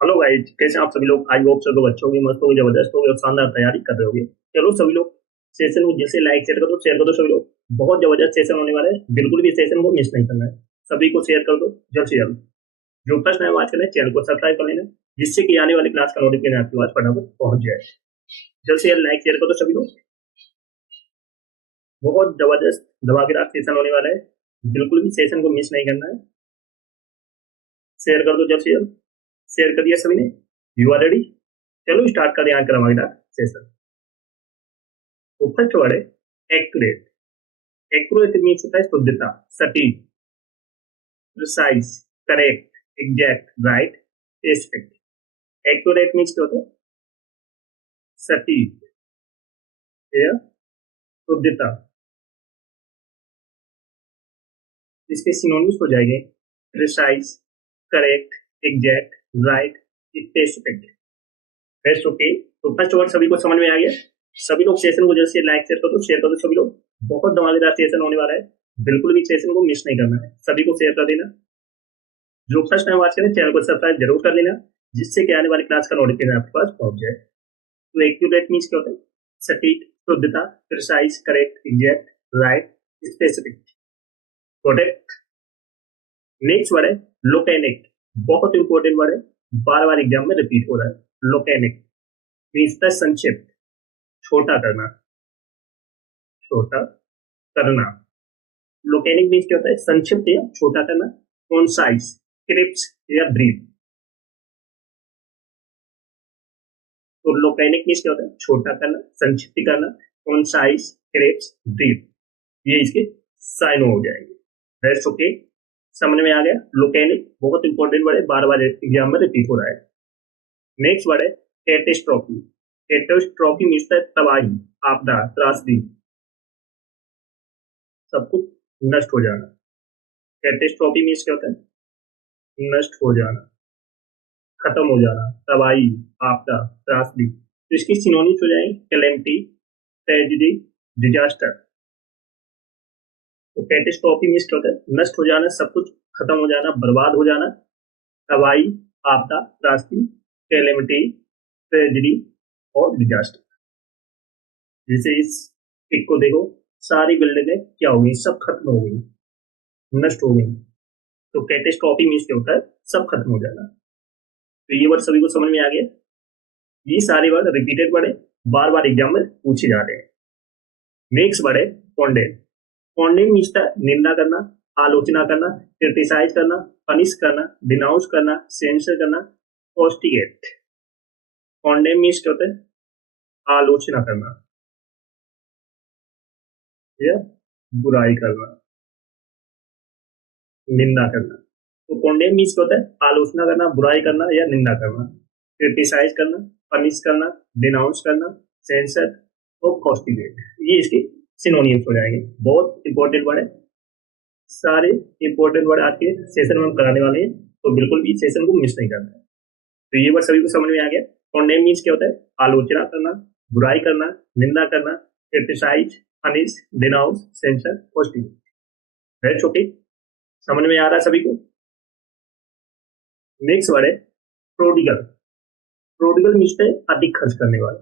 Hello guys, कैसे हैं आप सभी लोग। आई होप सभी बच्चों की मस्त होगी, जबरदस्त होगी और शानदार तैयारी कर रहे होगे। चलो सभी लोग सेशन को जैसे लाइक शेयर कर दो सभी लोग। बहुत जबरदस्त सेशन होने वाला है, बिल्कुल भी सेशन को मिस नहीं करना है। सभी को शेयर कर दो जल्द से जल्द। जो फर्स्ट टाइम आज करें चैनल को सब्सक्राइब कर लेना, जिससे कि आने वाली क्लास का नोटिफिकेशन आपके पास फटाफट पहुंच जाए। जल्द से जल्द लाइक शेयर कर दो सभी लोग। बहुत जबरदस्त धमाकेदार सेशन होने वाला है, बिल्कुल भी सेशन को मिस नहीं करना है। शेयर कर दो जल्द से जल्द। शेयर कर दिया सभी ने। You are ready. चलो स्टार्ट करें आज का धमाकेदार सेशन। तो फर्स्ट वर्ड है एक्यूरेट। एक्यूरेट मीन्स होता है शुद्धता, सटीक, precise, correct, exact, right, specific. Accurate means क्या होता है? सटीक या शुद्धता। इसके सिनोनिम्स हो जाएंगे precise, correct, exact, right, specific. Best okay. तो फर्स्ट वर्ड सभी को समझ में आ गया। सभी लोग सेशन को जैसे लाइक शेयर कर दो सभी लोग। बहुत धमाकेदार सेशन होने वाला है, बिल्कुल भी सेशन को मिस नहीं करना है। सभी को शेयर कर देना। जो फर्स्ट टाइम वॉच करें चैनल को सब्सक्राइब जरूर कर लेना, जिससे कि आने वाली क्लास का नोटिफिकेशन आपके पास पहुंच जाए। तो एक्यूरेट मीन्स क्या होता है? सटीक, शुद्धता, precise, correct, exact, right, specific, protect. Next word है लोकेनिक। बहुत इंपॉर्टेंट वर्ड है, बार बार एग्जाम में रिपीट हो रहा है। लोकेनिक मीन्स द संक्षिप्त, छोटा करना, छोटा करना। लोकेनिक मीन्स क्या होता है? संक्षिप्त या छोटा करना। कॉन्साइज, क्रिप्स या ब्रीफ। तो लोकेनिक मीन्स क्या होता है? छोटा करना, संक्षिप्त करना, कॉन्साइज, क्रिप्स, ब्रीफ। ये इसके साइन हो जाएंगे। Rest okay. समझ में आ गया। लोकेनिक बहुत इंपॉर्टेंट वर्ड है, बार बार एग्जाम में रिपीट हो रहा है। नेक्स्ट वर्ड है कैटेस्ट्रॉफी। कैटेस्ट्रॉफी मीन्स है तबाही, आपदा, त्रासदी, सब कुछ नष्ट हो जाना। कैटेस्ट्रॉफी मीन्स क्या होता है? नष्ट हो जाना, खत्म हो जाना, तबाही, आपदा, त्रासदी। तो इसकी सिनोनिम्स हो जाएंगे कैलेमिटी, ट्रेजिडी, डिजास्टर। तो कैटेस्ट्रॉफी मीन्स क्या होता है? नष्ट हो जाना, सब कुछ खत्म हो जाना, बर्बाद हो जाना। तबाही, आपदा, त्रासदी, कैलेमिटी, ट्रेजिडी और डिजास्टर। जैसे इस पिक को देखो, सारी बिल्डिंगें क्या हो गई? सब खत्म हो गई, नष्ट हो गई। तो कैटेस्ट्रॉफी मीन्स क्या होता है? सब खत्म हो जाना। तो ये वर्ड सभी को समझ में आ गया। ये सारे वर्ड रिपीटेड वर्ड है, बार बार एग्जाम में पूछे जा रहे हैं। नेक्स्ट वर्ड है कॉन्डेन। कॉन्डेन मीन्स निंदा करना, आलोचना करना, क्रिटिसाइज करना, पनिश करना, डिनाउंस करना, सेंसर करना, पोस्टिगेट। कॉन्डेन मीन्स क्या होता है? आलोचना करना या बुराई करना, निंदा करना। तो कॉन्डेम मीन्स क्या होता है? आलोचना करना, बुराई करना या निंदा करना, क्रिटिसाइज करना, पनिश करना, डिनाउंस करना, सेंसर और कॉस्टिगेट। ये इसके सिनोनिम्स हो जाएंगे। बहुत इंपॉर्टेंट वर्ड है, सारे इंपॉर्टेंट वर्ड आज के सेशन में हम कराने वाले हैं, तो बिल्कुल भी सेशन को मिस नहीं करना है। तो ये वर्ड सभी को समझ में आ गया। कॉन्डेम मीन्स क्या होता है? आलोचना करना, बुराई करना, निंदा करना, criticise, punish, denounce, censure, castigate. Very okay. समझ में आ रहा है सभी को। नेक्स्ट वर्ड है प्रोडिगल। प्रोडिगल मीन्स है अधिक खर्च करने वाला।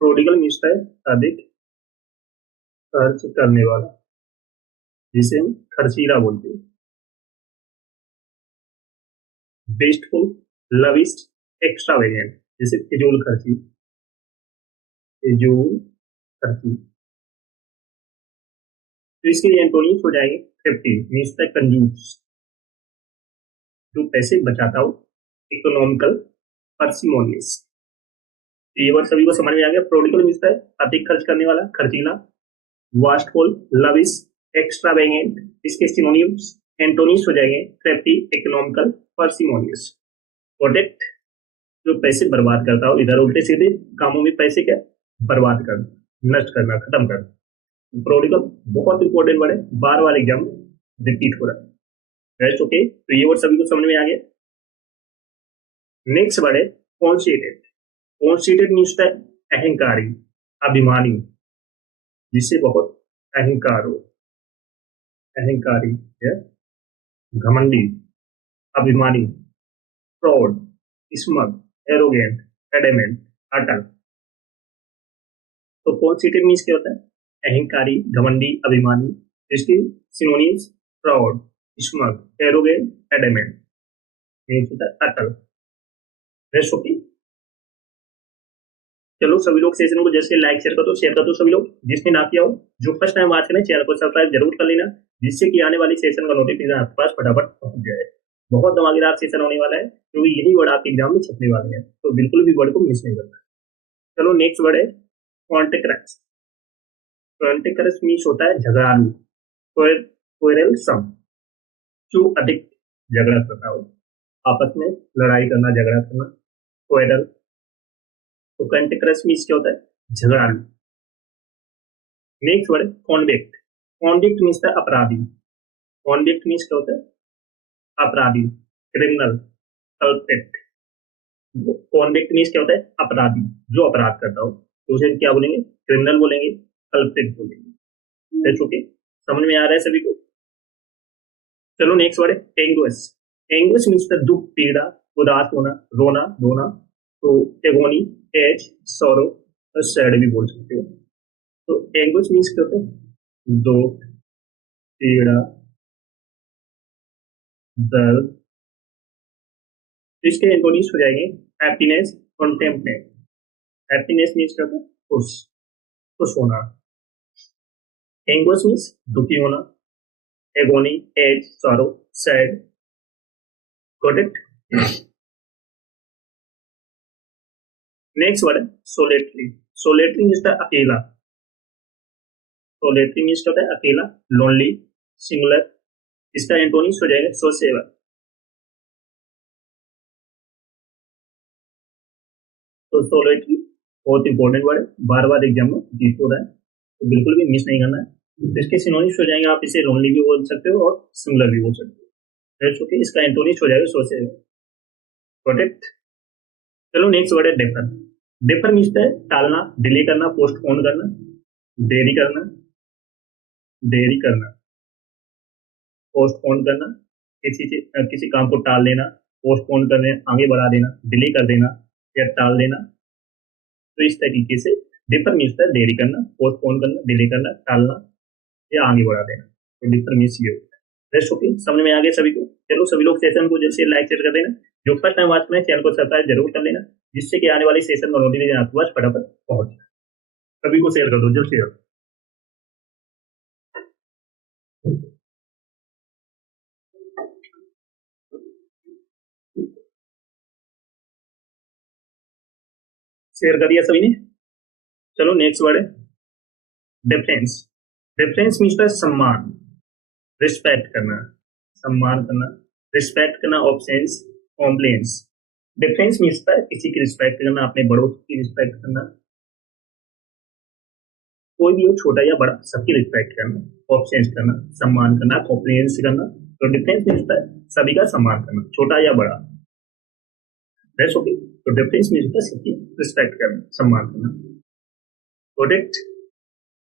प्रोडिगल मीन्स है अधिक खर्च करने वाला, जिसे हम खर्चीला बोलते हैं। वेस्टफुल, लविस्ट, एक्स्ट्रावेगेंट, जैसे फिजूल खर्ची, फिजूल खर्ची। तो इसके एंटोनिम्स हो जाएंगे थ्रिफ्टी मीन्स है कंजूस, जो पैसे बचाता हो, इकोनॉमिकल, पार्सिमोनियस। ये वर्ड सभी को समझ में आ गया। प्रोडिगल मीन्स है अधिक खर्च करने वाला, खर्चीला। वास्टफुल, लविश, एक्स्ट्रावेगेंट। इसके सिनोनिम्स एंटोनिम्स हो जाएंगे थ्रिफ्टी, इकोनॉमिकल, पार्सिमोनियस। प्रोटेक्ट, जो पैसे बर्बाद करता हो, इधर उल्टे सीधे कामों में पैसे क्या बर्बाद करना, नष्ट करना, खत्म करना। प्रोडिगल बहुत इंपॉर्टेंट वर्ड है, बार बार एग्जाम रिपीट हो रहा है। Rest okay. तो ये वर्ड सभी को समझ में आ गया। नेक्स्ट वर्ड है कॉन्सिडेंट। कॉन्सिडेंट मीन्स है अहंकारी, अभिमानी, जिससे बहुत अहंकार हो, अहंकारी या घमंडी, अभिमानी। proud, smug, arrogant, adamant, अटल। तो पॉजिटिव मीन्स क्या होता है? अहंकारी, घमंडी, अभिमानी। इसकी synonyms proud, smug, arrogant, adamant. Means होता है अटल। Rest okay. चलो सभी लोग सेशन को जैसे लाइक शेयर कर दो सभी लोग, जिसने ना किया हो। जो फर्स्ट टाइम वॉच करें चैनल को सब्सक्राइब जरूर कर लेना, जिससे कि आने वाली सेशन का नोटिफिकेशन आपके पास फटाफट पहुंच जाए। बहुत धमाकेदार सेशन होने वाला है, क्योंकि यही वर्ड आपके एग्जाम में छपने वाले हैं, तो बिल्कुल भी वर्ड को मिस नहीं करना। चलो नेक्स्ट वर्ड है कॉन्टेक्रस। कॉन्टेक्रस मीन्स होता है झगड़ालू, क्वेरलसम, जो अधिक झगड़ा करता हो, आपस में लड़ाई करना, झगड़ा करना, क्वेरल। तो कॉन्टेक्रस मीन्स क्या होता है? झगड़ालू। Next word convict. Convict means था अपराधी। कॉन्विक्ट मीन्स क्या होता है? अपराधी, क्रिमिनल, कल्प्रिट। कॉन्विक्ट मीन्स क्या होता है? अपराधी, जो अपराध करता हो, तो उसे क्या बोलेंगे? क्रिमिनल बोलेंगे, कल्प्रिट बोलेंगे। ओके, समझ में आ रहा है सभी को? चलो नेक्स्ट वर्ड है एंग्विश। एंग्विश मीन्स द दुख, पीड़ा, उदास होना, रोना, धोना। तो एगोनी, एज, सौरो, सैड भी बोल सकते हो। तो एंग्विश मीन्स क्या होता है? दुख, पीड़ा, दर्द। इसके एंटोनिम्स हो जाएंगे हैप्पीनेस, कंटेम्पनेट। हैप्पीनेस मीन्स क्या होता है? खुश, खुश होना। एंग्विश मीन्स दुखी होना, agony, ache, sorrow, sad. Got it? Next word है सोलेटरी। सोलेटरी मीन्स द अकेला। सोलेटरी मीन्स क्या होता है? अकेला, लोनली, सिंगुलर। इसका एंटोनिम्स हो जाएगा सोसेबल। तो सोलेटरी बहुत इंपॉर्टेंट वर्ड है, बार बार एग्जाम में रिपीट हो रहा है, तो बिल्कुल भी मिस नहीं करना है। तो इसके सिनोनिम्स हो जाएंगे, आप इसे लोनली भी बोल सकते हो और सिंगुलर भी बोल सकते हो। That's okay. इसका एंटोनिम्स हो जाएगा सोसेबल। Got it? चलो नेक्स्ट वर्ड है डिफर। डिफर मीन्स है टालना, डिले करना, पोस्टपोन करना, देरी करना, देरी करना, पोस्टपोन करना, किसी काम को टाल देना, पोस्टपोन करने, आगे बढ़ा देना, डिले कर देना या टाल देना। तो इस तरीके से डिफर मीन्स है देरी करना, पोस्टपोन करना, डिले करना, टालना या आगे बढ़ा देना। तो डिफर मीन्स ये होता है। रेस्ट ओके, समझ में आ गया सभी को? चलो सभी लोग सेशन को जैसे लाइक शेयर कर देना, जो फर्स्ट टाइम वॉच में चैनल को सब्सक्राइब जरूर कर लेना, जिससे कि आने वाली सेशन का नोटिफिकेशन आपके पास फटाफट पहुंच जाए। सभी को शेयर कर दो, जल्द शेयर। शेयर कर दिया सभी ने? चलो नेक्स्ट वर्ड है डिफरेंस। डिफरेंस मीन्स है सम्मान, रिस्पेक्ट करना, सम्मान करना, रिस्पेक्ट करना, ऑप्शंस, कॉम्प्लेन्स। डिफरेंस मीन्स है किसी की रिस्पेक्ट करना, अपने बड़ों की रिस्पेक्ट करना, कोई भी हो, छोटा या बड़ा, सबकी रिस्पेक्ट करना, ऑप्शंस करना, सम्मान करना, कॉम्प्लेन्स करना। तो डिफरेंस मीन्स है सभी का सम्मान करना, छोटा या बड़ा। That's okay. तो डिफरेंस मीन्स है सबकी रिस्पेक्ट करना, सम्मान करना। Got it?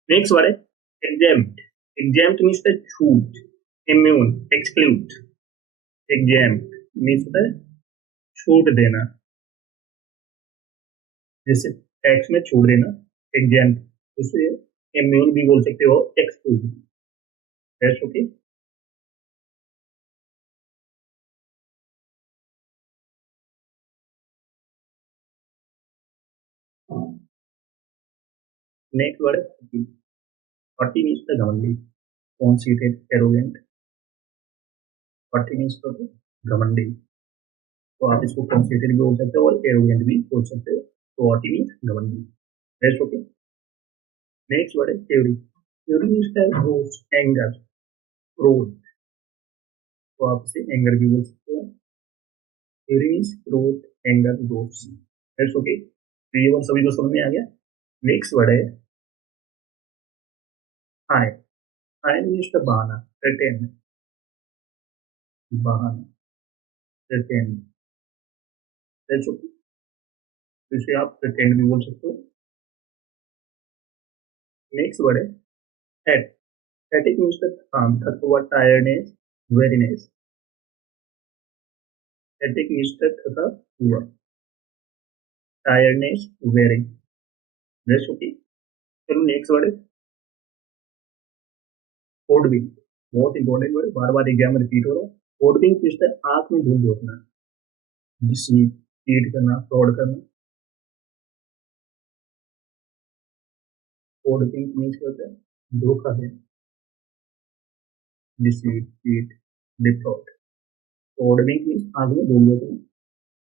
नेक्स्ट वर्ड है एग्जेम्प्ट। एग्जेम्प्ट मीन्स द छूट, इम्यून, एक्सक्लूड। एग्जेम्प्ट मीन्स होता है छूट देना, जैसे टैक्स में छूट देना, एग्जेम्प्ट। उसे इम्यून भी बोल सकते हो, exclude. That's okay. Next word है हॉटी मीन्स द घमंडी, कॉन्सीटेड, एरोगेंट। हॉटी मीन्स घमंडी, तो आप इसको कॉन्सीटेड भी बोल सकते हो और एरोगेंट भी बोल सकते हो। तो हॉटी मीन्स घमंडी। That's okay. नेक्स्ट वर्ड है थ्योरी। थ्योरी मीन्स द रोष, एंगर, क्रोध। तो आप इसे एंगर भी बोल सकते हो। थ्योरी मीन्स क्रोध, एंगर, रोष। That's okay. तो ये वर्ड सभी को समझ में आ गया? नेक्स्ट वर्ड है हाय। हाय मीन्स द बहाना, प्रिटेंड, बहाना, प्रिटेंड। That's okay. तो इसे आप प्रिटेंड भी बोल सकते हो। नेक्स्ट वर्ड है फैट। फैटिक मीन्स द थकान, थकवा, टायर्डनेस, वेरीनेस। फैटिक मिस्टर तथा हुआ, टायर्डनेस वेरिंग। Rest okay. चलो नेक्स्ट वर्ड है कोडविंग। बहुत इंपॉर्टेंट वर्ड, बार बार एग्जाम में रिपीट हो रहा है। कोडविंग मिस्टर आंख में धूल झोंकना, डिसीव, चीट करना, फ्रॉड करना। कोडविंग मीन्स क्या होता है? धोखा देना, डिसीव, चीट, डिफ्रॉड। कोडविंग मीन्स आंख में धूल झोंकना,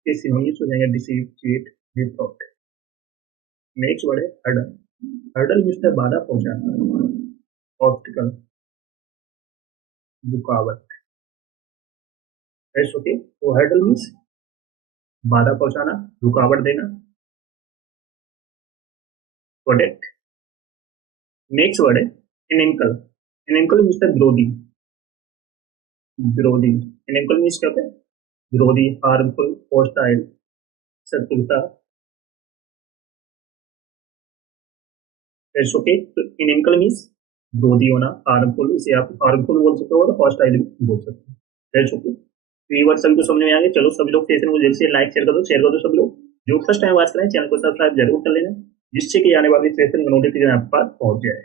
के सिनोनिम्स हो जाएंगे deceive, cheat, defrauded. Next word है हर्डल। हर्डल मिस्टर बाधा पहुंचाना, ऑब्स्टिकल, रुकावट। ओके। तो हर्डल मीन्स बाधा पहुंचाना, रुकावट देना, प्रोटेक्ट। नेक्स्ट वर्ड है इनेंकल। इनेंकल मीन्स विरोधी, विरोधी। इनेंकल मीन्स क्या होता है? विरोधी, हार्मफुल, हॉस्टाइल, शत्रुता। ओके। तो इनेंकल मीन्स विरोधी होना, हार्मफुल, इसे आप हार्मफुल बोल सकते हो और हॉस्टाइल बोल सकते हो। ओके। तो ये वर्ड सभी को समझ में आ गया। चलो सभी लोग सेशन को जल्दी से लाइक शेयर कर दो सभी लोग। जो फर्स्ट टाइम वॉच करें चैनल को सब्सक्राइब जरूर कर लेना, जिससे कि आने वाली सेशन का नोटिफिकेशन आपके पास पहुंच जाए।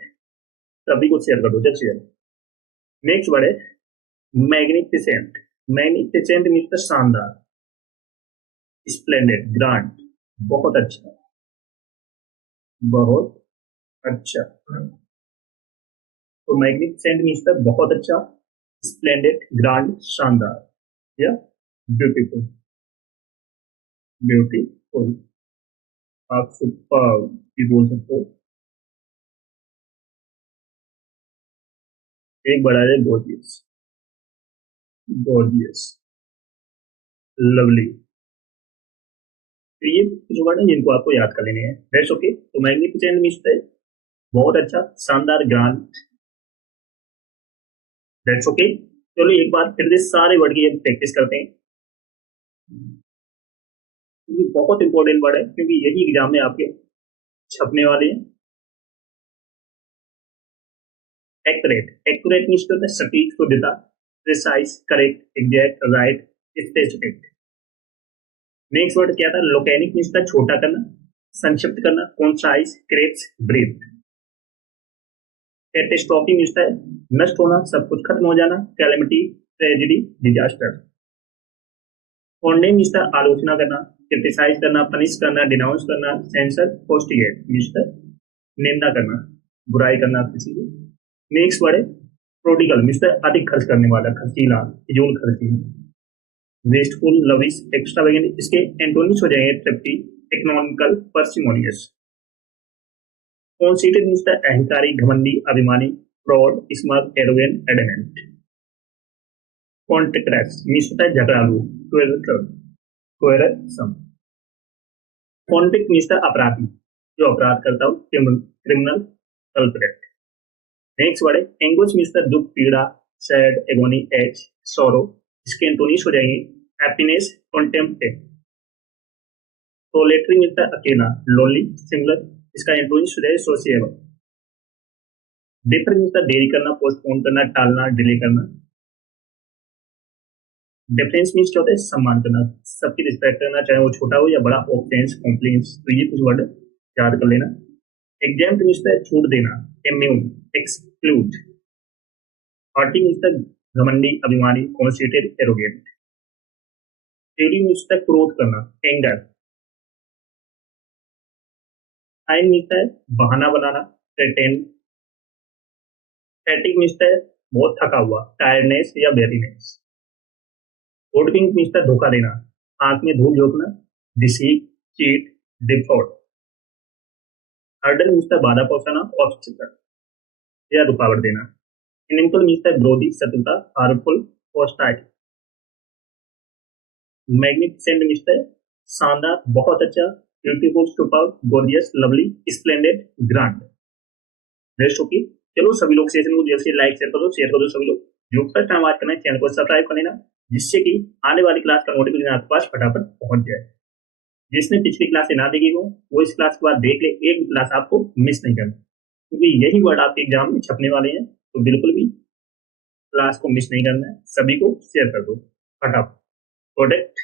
सभी को शेयर कर दो, जल्द शेयर। नेक्स्ट वर्ड है मैग्निफिसेंट। मैग्निफिसेंट मीन्स शानदार, स्प्लेंडेड, ग्रांड, बहुत अच्छा, बहुत अच्छा। तो मैग्निफिसेंट मीन्स बहुत अच्छा, स्प्लेंडेड, ग्रांड, शानदार या ब्यूटीफुल। ब्यूटीफुल आप सुपर भी बोल सकते हो। एक बड़ा है गॉर्जियस, गॉर्जियस, लवली। तो ये कुछ वर्ड है जिनको आपको याद कर लेने हैं। That's okay. तो मैग्निफिसेंट मीन्स बहुत अच्छा, शानदार, ग्रांड। That's okay. चलो एक बार फिर से सारे वर्ड की प्रैक्टिस करते हैं। ये बहुत इंपॉर्टेंट वर्ड है क्योंकि यही एग्जाम में आपके छपने वाले हैं। एक्यूरेट। एक्यूरेट मीन्स होता है सटीक, शुद्धता, precise, correct, exact, right, specific. Next word क्या था? लोकेनिक मीन्स था छोटा करना, संक्षिप्त करना, concise, crisp, brief. Catastrophe means है नष्ट होना, सब कुछ खत्म हो जाना, calamity, tragedy, disaster. Condemn means आलोचना करना, क्रिटिसाइज करना, पनिश करना, डिनाउंस करना, सेंसर, पोस्टिगेट मीन्स निंदा करना, बुराई करना किसी की। नेक्स्ट वर्ड है प्रोडिगल मीन्स अधिक खर्च करने वाला, खर्चीला, फिजूल खर्ची, वेस्टफुल, लविश, एक्स्ट्रावेगेंट। इसके एंटोनिम्स हो जाएंगे थ्रिफ्टी, इकोनॉमिकल, पार्सिमोनियस। कॉन्सीटेड मीन्स अहंकारी, घमंडी, अभिमानी, fraud, smug, arrogant, adamant. Contract means होता है झगड़ालू, क्वेरसम। कॉन्फ्लिक्ट मीन्स अपराधी, जो अपराध करता हो, क्रिमिनल, कल्प्रेट। नेक्स्ट वर्ड है एंगुइश मीन्स दुख, पीड़ा, सैड, एगोनी, एच, सॉरो। इसके एंटोनिम्स हो जाएंगे हैप्पीनेस, कॉन्टेम्प्ट। सोलेटरी मीन्स अकेला, लोनली, सिंगलर। इसका एंटोनिम्स हो जाएगा सोशिएबल। डिफर मीन्स देरी करना, पोस्टपोन करना, टालना, डिले करना। डिफरेंस मीन्स क्या होता है? सम्मान करना, सबकी रिस्पेक्ट करना, चाहे वो छोटा हो या बड़ा। ऑफेंस, कॉम्प्लेन्स। तो ये कुछ वर्ड याद कर लेना। एग्जाम मीन्स छूट देना, इम्यून, एक्सक्लूड। पार्टी मीन्स घमंडी, अभिमानी, कॉन्सिटेड, एरोगेंट। थ्योरी मीन्स क्रोध करना, एंगर। साइन मीन्स बहाना बनाना, प्रेटेंड। फैटिक मीन्स बहुत थका हुआ, टायर्डनेस या वेरीनेस। होल्डिंग मीन्स धोखा देना, आंख में धूल झोंकना, deceive, cheat, default. Hurdle means बाधा पहुंचाना, ऑब्स्टिकल या रुकावट देना। इनिंकल मीन्स विरोधी, शत्रुता, हार्मफुल, हॉस्टाइल। मैग्निफिसेंट मीन्स शानदार, बहुत अच्छा, beautiful, super, gorgeous, lovely, splendid, grand. Rest okay. चलो सभी लोग सेशन को जैसे लाइक शेयर कर दो सभी लोग। जो फर्स्ट टाइम आज करना है चैनल को सब्सक्राइब कर लेना, जिससे कि आने वाली क्लास का नोटिफिकेशन आपके पास फटाफट पहुंच जाए। जिसने पिछली क्लास से ना देखी हो वो इस क्लास के बाद देख ले, एक भी क्लास आपको मिस नहीं करना, क्योंकि यही वर्ड आपके एग्जाम में छपने वाले हैं। तो बिल्कुल भी क्लास को मिस नहीं करना है। सभी को शेयर कर दो फटाफट। Product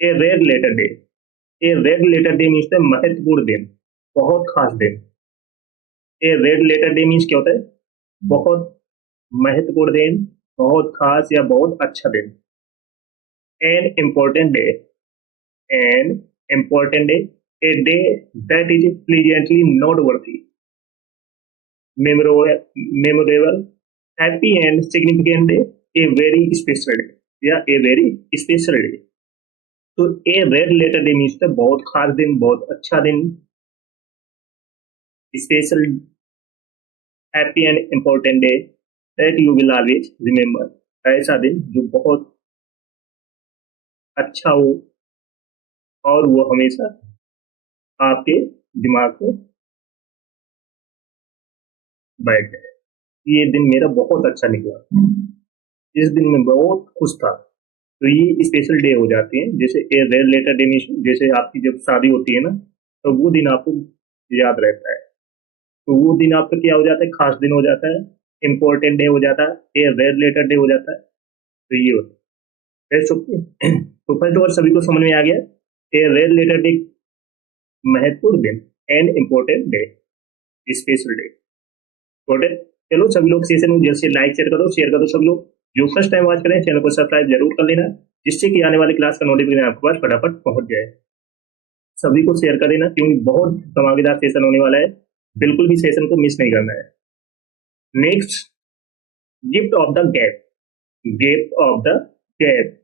a rare letter day, a rare letter day means महत्वपूर्ण दिन, बहुत खास दिन। A rare letter day means क्या होता है? बहुत महत्वपूर्ण दिन, बहुत खास या बहुत अच्छा दिन। An important day, an important day, a day that is pleasantly noteworthy, memorable, happy and significant day, a very special day या a very special day। तो a red letter day means बहुत खास दिन, बहुत अच्छा दिन, special, happy and important day that you will always remember, ऐसा दिन जो बहुत अच्छा हो और वो हमेशा आपके दिमाग में बैठ गए। ये दिन मेरा बहुत अच्छा निकला, इस दिन मैं बहुत खुश था। तो ये स्पेशल डे हो जाते हैं। जैसे ए रेयर लेटर डे में जैसे आपकी जब शादी होती है ना, तो वो दिन आपको याद रहता है, तो वो दिन आपका क्या हो जाता है? खास दिन हो जाता है, इम्पोर्टेंट डे हो जाता है, ए रेयर लेटर डे हो जाता है। तो ये होता है। तो फर्स्ट और सभी को समझ में आ गया? ए रेयर लेटर डे महत्वपूर्ण दिन, and important day, special day. Got it? चलो सभी लोग सेशन में जैसे लाइक शेयर कर दो सब लोग। जो फर्स्ट टाइम वॉच करें चैनल को सब्सक्राइब जरूर कर लेना, जिससे कि आने वाली क्लास का नोटिफिकेशन आपके पास फटाफट पहुंच जाए। सभी को शेयर कर देना, क्योंकि बहुत धमाकेदार सेशन होने वाला है, बिल्कुल भी सेशन को मिस नहीं करना है। Next, gift of the gap, gift of the gap,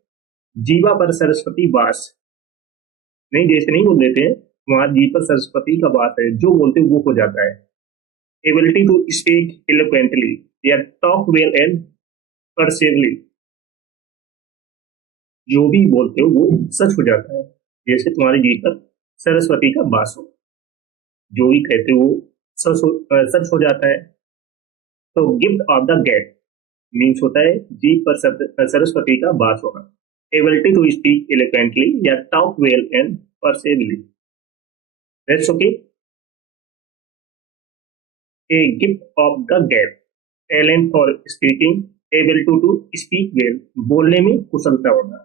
जीवा पर सरस्वती वास। नहीं, जैसे नहीं बोल देते हैं वहां जी पर सरस्वती का वास है, जो बोलते वो हो जाता है। एबिलिटी टू स्पीक इलोक्वेंटली या टॉक वेल एंड परसिवली, जो भी बोलते हो वो सच हो जाता है। जैसे तुम्हारे जी पर सरस्वती का वास हो, जो भी कहते हो वो सच हो जाता है। तो gift of the gap means होता है जी पर सरस्वती का वास होना। एबिलिटी टू स्पीक इलोक्वेंटली या talk well and persuasively, that's okay. A gift of the gap, talent for speaking, able to speak well, बोलने में कुशलता होना।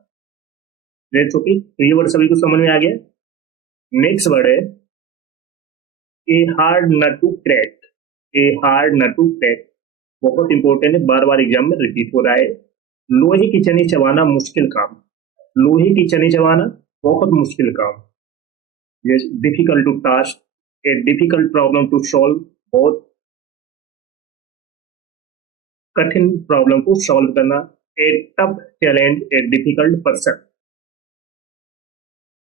That's okay. तो ये वर्ड सभी को समझ में आ गया। नेक्स्ट वर्ड है a hard nut to crack, a hard nut to crack, बहुत इंपॉर्टेंट है, बार बार एग्जाम में रिपीट हो रहा है। लोहे की चने चबाना मुश्किल काम, लोहे की चने चबाना बहुत मुश्किल काम। Yes, difficult to task, a difficult problem to solve, बहुत कठिन प्रॉब्लम को सॉल्व करना। A tough challenge, a difficult person.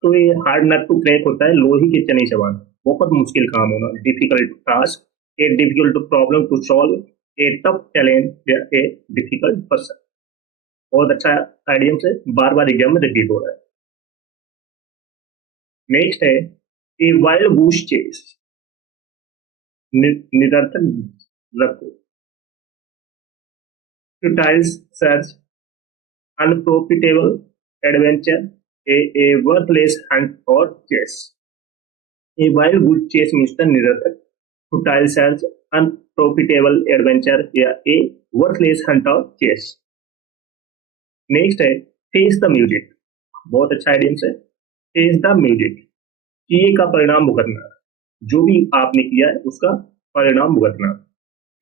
तो ये हार्ड नट टू क्रैक होता है लोहे के चने चबाना, बहुत मुश्किल काम होना, difficult task, a difficult problem to solve, a tough challenge, a difficult person. बहुत अच्छा आइडियम से बार बार एग्जाम में रिपीट हो रहा है। नेक्स्ट है ए वाइल्ड गूस चेस, निरर्थक रखो, futile search, unprofitable adventure, a worthless hunt or chase। A wild goose chase means the निरर्थक, futile search, unprofitable adventure या a worthless hunt or chase। Next है face the music, बहुत अच्छा idiom है। Face the music, किए का परिणाम भुगतना, जो भी आपने किया है उसका परिणाम भुगतना।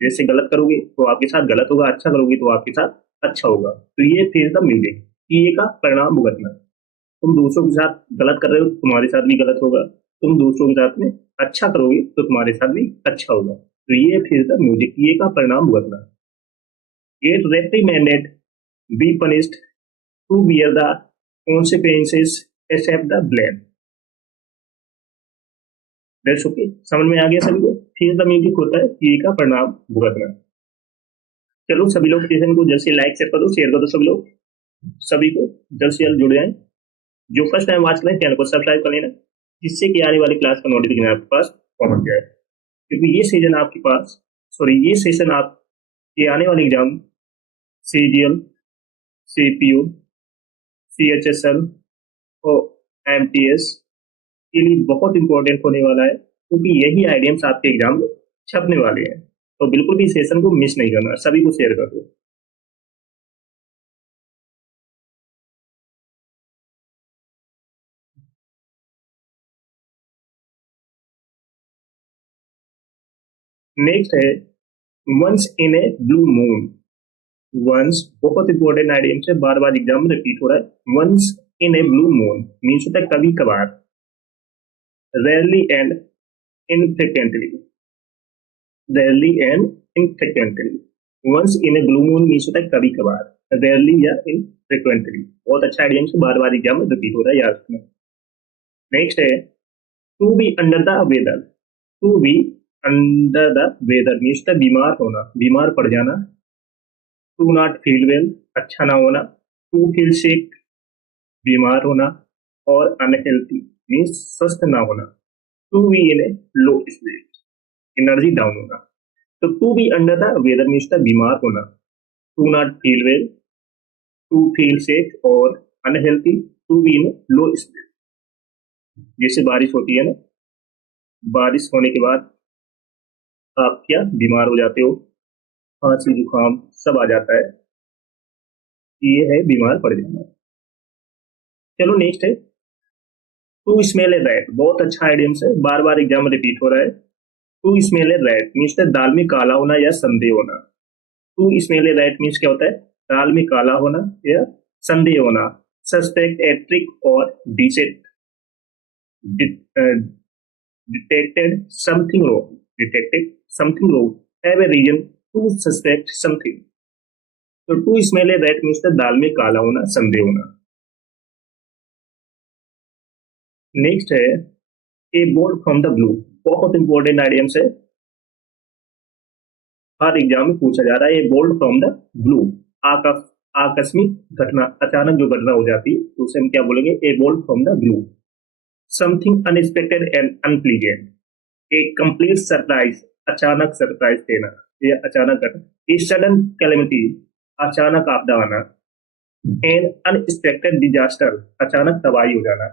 जैसे गलत करोगे तो आपके साथ गलत होगा, अच्छा करोगे तो आपके साथ अच्छा होगा। तो ये फेस द म्यूजिक, किए का परिणाम भुगतना। तुम दूसरों के साथ गलत कर रहे हो, तुम्हारे साथ भी गलत होगा। तुम दूसरों के साथ में अच्छा करोगे तो तुम्हारे साथ भी अच्छा होगा। तो ये फेस द म्यूजिक, किए का परिणाम भुगतना। Get reprimanded, be punished, to bear the consequences, accept the blame। That's okay, समझ में आ गया सभी को? फेस द म्यूजिक होता है किए का परिणाम भुगतना। चलो सभी लोग सेशन को जल्द से लाइक शेयर कर दो सभी लोग, सभी को जल्द से जल्द जुड़ जाएं। जो फर्स्ट टाइम वॉच करें चैनल को सब्सक्राइब कर लेना, जिससे कि आने वाली क्लास का नोटिफिकेशन आपके पास पहुंच जाए। क्योंकि ये सेशन आपके पास, ये सेशन आपके आने वाले एग्जाम सीजीएल, सीपीयू, सीएचएसएल और एमटीएस के लिए बहुत इंपॉर्टेंट होने वाला है, क्योंकि यही आइडियम्स आपके एग्जाम में छपने वाले हैं। तो बिल्कुल भी सेशन को मिस नहीं करना, सभी को शेयर कर दो। नेक्स्ट है once in a blue moon. Once बहुत इंपॉर्टेंट आइडियम से बार बार एग्जाम में रिपीट हो रहा है। Once in a blue moon means होता है कभी कभार, rarely and infrequently, rarely and infrequently. Once in a blue moon means होता है कभी कभार, रेयरली या इनफ्रिक्वेंटली। बहुत अच्छा आइडियम से बार बार एग्जाम में रिपीट हो रहा है, याद रखना। नेक्स्ट है to be under the weather. To be under the weather means होता है बीमार होना, बीमार पड़ जाना। टू नॉट फील वेल अच्छा ना होना, टू फील सिक बीमार होना, और अनहेल्थी मीन्स स्वस्थ ना होना। To be in a low spirit energy down होना। तो to be under the weather means होता है बीमार होना, to not feel well, to feel sick और unhealthy, to be in low spirit. जैसे बारिश होती है ना, बारिश होने के बाद आप क्या बीमार हो जाते हो, खांसी जुकाम सब आ जाता है, ये है बीमार पड़ जाना। चलो नेक्स्ट है टू स्मेल ए रैट। बहुत अच्छा आइडियम है, बार बार एग्जाम में रिपीट हो रहा है। To smell a rat means दाल में काला होना या संदेह होना। To smell a rat means क्या होता है, दाल में काला होना या संदेह होना। सस्पेक्ट ए ट्रिक और डिसेट detected something wrong, detected something wrong, have a reason to suspect something। तो to smell a rat means दाल में काला होना, संदेह होना। नेक्स्ट है a bolt from the blue. बहुत इंपॉर्टेंट आइडियम्स है, हर एग्जाम में पूछा जा रहा है। A bolt from the blue आकस्मिक घटना, अचानक जो घटना हो जाती है तो उसे हम क्या बोलेंगे, ए bolt from the blue. Something unexpected and unpleasant, एक कंप्लीट सरप्राइज, अचानक सरप्राइज देना या अचानक घटना। ए सडन कैलेमिटी अचानक आपदा आना। एन अनएक्सपेक्टेड डिजास्टर अचानक तबाही हो जाना।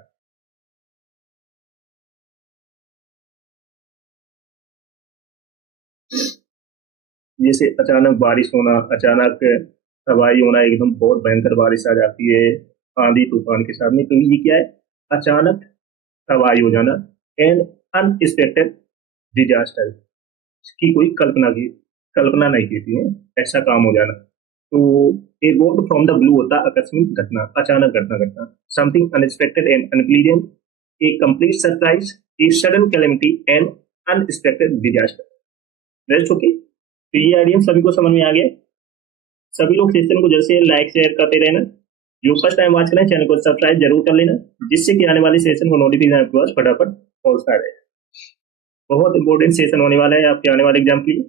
जैसे अचानक बारिश होना, अचानक तबाही होना, एकदम बहुत भयंकर बारिश आ जाती है आंधी तूफान के सामने, तो ये क्या है, अचानक तबाही हो जाना। एंड अनएक्सपेक्टेड डिजास्टर की कोई कल्पना नहीं की थी, ऐसा काम हो जाना। तो ए बोल्ट फ्रॉम द ब्लू होता है आकस्मिक घटना, अचानक घटना घटना। Something unexpected and unpleasant, A complete surprise, a sudden calamity and unexpected disaster. Rest okay. तो ये आइडिया सभी को समझ में आ गया। सभी लोग सेशन को जैसे लाइक शेयर करते रहना। जो फर्स्ट टाइम वॉच करें चैनल को सब्सक्राइब जरूर कर लेना, जिससे कि आने वाले सेशन को नोटिफिकेशन आपके पास फटाफट पहुंचता रहे। बहुत इंपॉर्टेंट सेशन होने वाला है आपके आने वाले एग्जाम के लिए।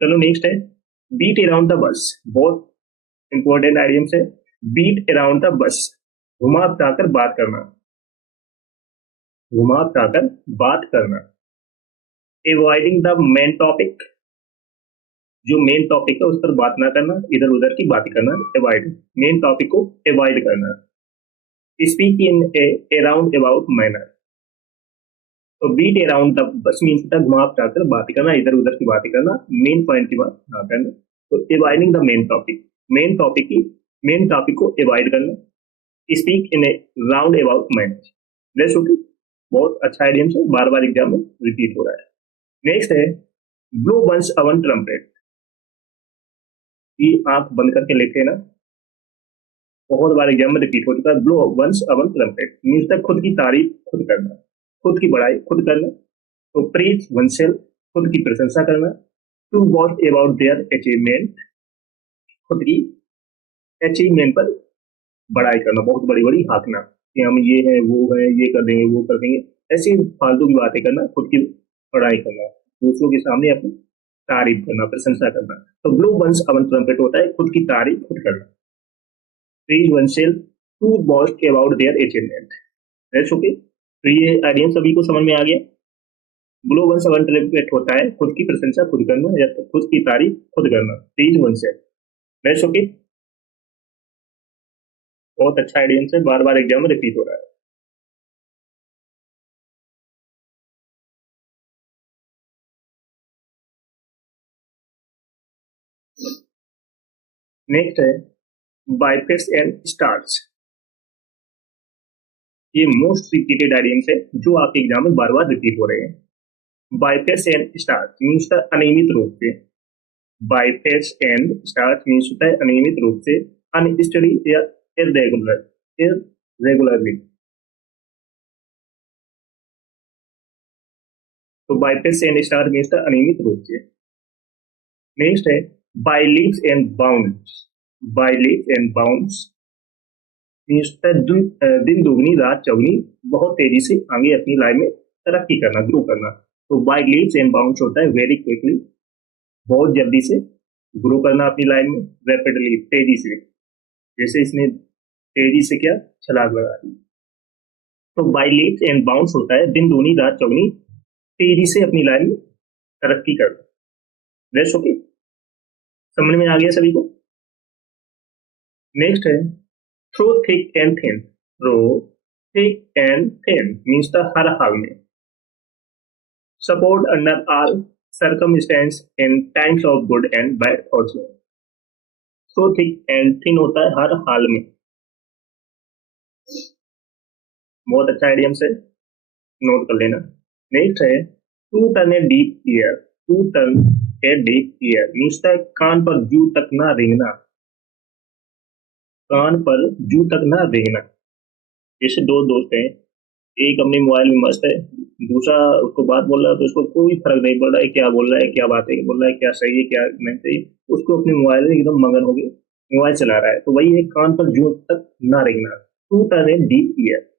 चलो नेक्स्ट है बीट अराउंड द बस। बहुत इंपॉर्टेंट आइडियम्स है। बीट अराउंड द बस, घुमा फिराकर बात करना, घुमा फिराकर बात करना। एवॉइडिंग द मेन टॉपिक, जो मेन टॉपिक है उस पर बात ना करना, इधर उधर की बात करना, अवॉइड, मेन टॉपिक को अवॉइड करना। Speak in a around about manner, तो beat around the bush means घुमा फिराकर बात करना, इधर उधर की बात करना, मेन पॉइंट की बात ना करना। तो avoiding the main topic, main topic को अवॉइड करना। Speak in A round about manner. Let's okay, बहुत अच्छा आइडियम है, बार बार एग्जाम में रिपीट हो रहा है। नेक्स्ट है ब्लो वंस अवन ट्रम्पेट। ये आंख बंद करके लिखे ना, बहुत बार एग्जाम में रिपीट हो चुका है। Blow one's own trumpet means तक खुद की तारीफ खुद करना, खुद की बड़ाई खुद करना। तो प्रीच वनसेल्फ, खुद की प्रशंसा करना। To boast about their achievement, खुद की अचीवमेंट पर बड़ाई करना, बहुत बड़ी बड़ी हाँकना कि हम ये है वो है, ये कर देंगे वो कर देंगे, ऐसी फालतू की बातें करना, खुद की बड़ाई करना, दूसरों के सामने अपनी तारीफ करना, प्रशंसा करना। तो ब्लो वंस अवन ट्रम्पेट होता है खुद की तारीफ खुद करना। Praise oneself to boast about their achievement. That's okay. तो ये आइडिया सभी को समझ में आ गया। ब्लो वंस अवन ट्रम्पेट होता है खुद की प्रशंसा खुद करना या खुद की तारीफ खुद करना। Praise oneself. That's okay. बहुत अच्छा आइडिया है, बार बार एग्जाम में रिपीट हो रहा है। नेक्स्ट है बाइफेट्स एंड स्टार्स। ये मोस्ट रिपीटेड आइडियम्स है जो आपके एग्जाम में बार बार रिपीट हो रहे हैं। बाइफेट्स एंड स्टार्च मीन्स होता है अनियमित रूप से, बाइफेट्स एंड स्टार्च मीन्स होता है अनियमित रूप से, अनस्टडी या इरेगुलरली। तो बाइफेट्स एंड स्टार्च मीन्स होता है अनियमित रूप से। नेक्स्ट है by leaps and bounds, by leaps and bounds means होता है दिन दुगनी रात चौगनी, बहुत तेजी से आगे अपनी लाइफ में तरक्की करना, ग्रो करना। तो बाय लीप्स एंड बाउंड्स होता है वेरी क्विकली, बहुत जल्दी से ग्रो करना अपनी लाइफ में, रैपिडली तेजी से, जैसे इसने तेजी से क्या छलांग लगा दी। तो बाय लीप्स एंड बाउंड्स होता है दिन दूनी रात चौगनी, तेजी से अपनी लाइफ में तरक्की करना। रेस्ट ओके, समझ में आ गया सभी को। नेक्स्ट है through thick and thin, through thick and thin means the हर हाल में, support under all circumstance in times of good and bad also। so thick and thin होता है हर हाल में, बहुत अच्छा आइडियम से नोट कर लेना। नेक्स्ट है to turn a deaf ear, to turn a deaf ear means कान पर जू तक ना रेंगना, कान पर जू तक ना रेंगना। जैसे दो दोस्त हैं, एक अपने मोबाइल में मस्त है, दूसरा उसको बात बोल रहा है तो उसको कोई फर्क नहीं पड़ रहा है क्या बोल रहा है, क्या बातें बोल रहा है, क्या सही है क्या नहीं सही, उसको अपने मोबाइल में एकदम मगन हो गए, मोबाइल चला रहा है। तो वही है कान पर जू तक ना रेंगना, to turn a deaf ear,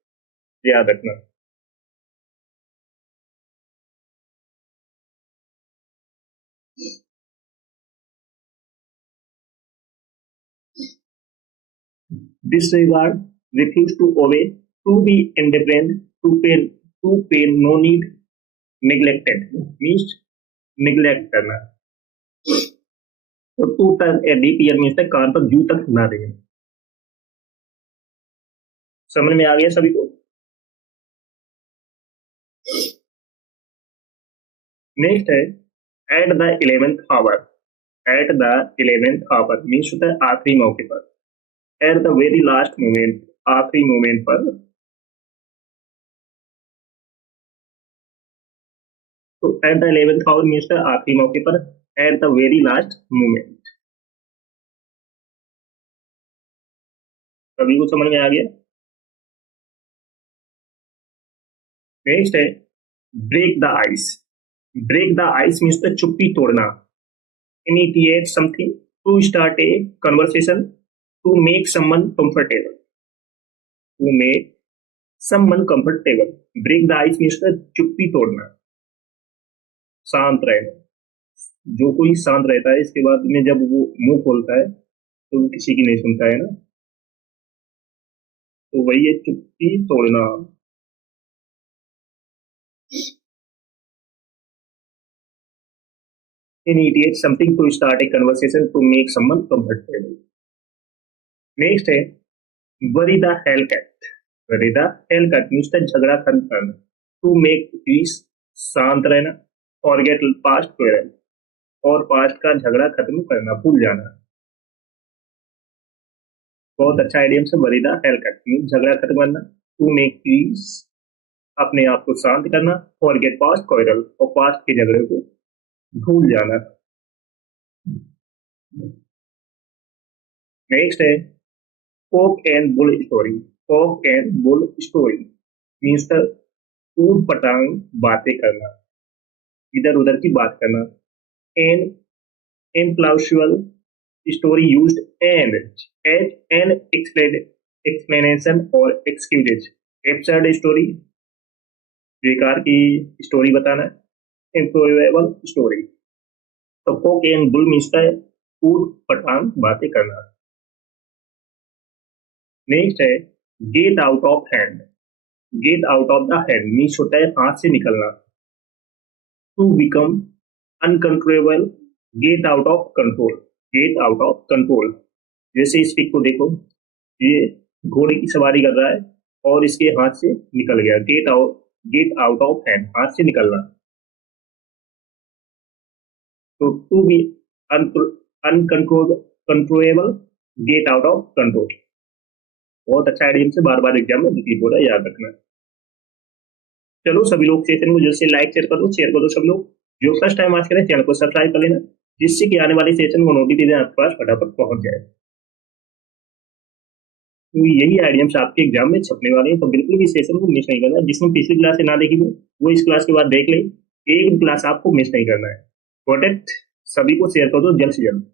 याद रखना। Disregard, refuse to obey, to be indifferent, to pay no need, neglected means neglect करना। तो to turn a deaf ear means कान पर जू तक ना देना। समझ में आ गया सभी को। नेक्स्ट है at the 11th hour, at the 11th hour means होता है आखिरी मौके पर, at the very last moment, आखिरी मोमेंट पर। तो eight the 11th hour means आखिरी मौके पर, at the very last moment. सभी को समझ में आ गया। नेक्स्ट है break the ice, break the ice means चुप्पी तोड़ना, initiate something, to start a conversation, to make someone comfortable, to make someone comfortable. Break the ice means चुप्पी तोड़ना, शांत रहना। जो कोई शांत रहता है इसके बाद में जब वो मुंह खोलता है तो वो किसी की नहीं सुनता है ना, तो वही है चुप्पी तोड़ना। Initiate something to start a conversation to make someone comfortable। Next है worry the hello cat, worry the hello cat means झगड़ा खत्म करना, टू मेक पीस, शांत रहना, फॉरगेट पास्ट क्वेरल, और पास्ट का झगड़ा खत्म करना, भूल जाना। बहुत अच्छा आइडियम से bury the hello cat means झगड़ा खत्म करना, टू मेक पीस अपने आप को शांत करना, फॉरगेट पास्ट क्वेरल और पास्ट के झगड़े को भूल जाना। नेक्स्ट है cock and bull story, cock and bull story means ऊट पटांग बातें करना, इधर उधर की बात करना। An implausible story used and as an explanation or excuses, absurd story बेकार की स्टोरी बताना, improbable story। तो कोक एंड बुल मीन्स ऊट पटांग बातें करना। नेक्स्ट है get out of hand, get out of the hand means होता है हाथ से निकलना, to become uncontrollable, get out of control, get out of control. जैसे इस पिक को देखो, ये घोड़े की सवारी कर रहा है और इसके हाथ से निकल गया, गेट आउट ऑफ हैंड, हाथ से निकलना। तो to be controllable, get out of control. बहुत अच्छा आइडियम से बार बार एग्जाम में रिपीट हो रहा है, याद रखना। चलो सभी लोग सेशन को जल्द से लाइक शेयर कर दो सब लोग। जो फर्स्ट टाइम आज करें चैनल को सब्सक्राइब कर लेना, जिससे कि आने वाले सेशन को नोटिफिकेशन आपके पास फटाफट पहुंच जाए। तो यही आइडियम्स आपके एग्जाम में छपने वाले हैं, तो बिल्कुल भी सेशन को मिस नहीं करना है। जिसने पिछली क्लास से ना देखी हो वो इस क्लास के बाद देख ले, एक क्लास आपको मिस नहीं करना है। प्रोटेक्ट सभी को शेयर कर दो जल्द से जल्द।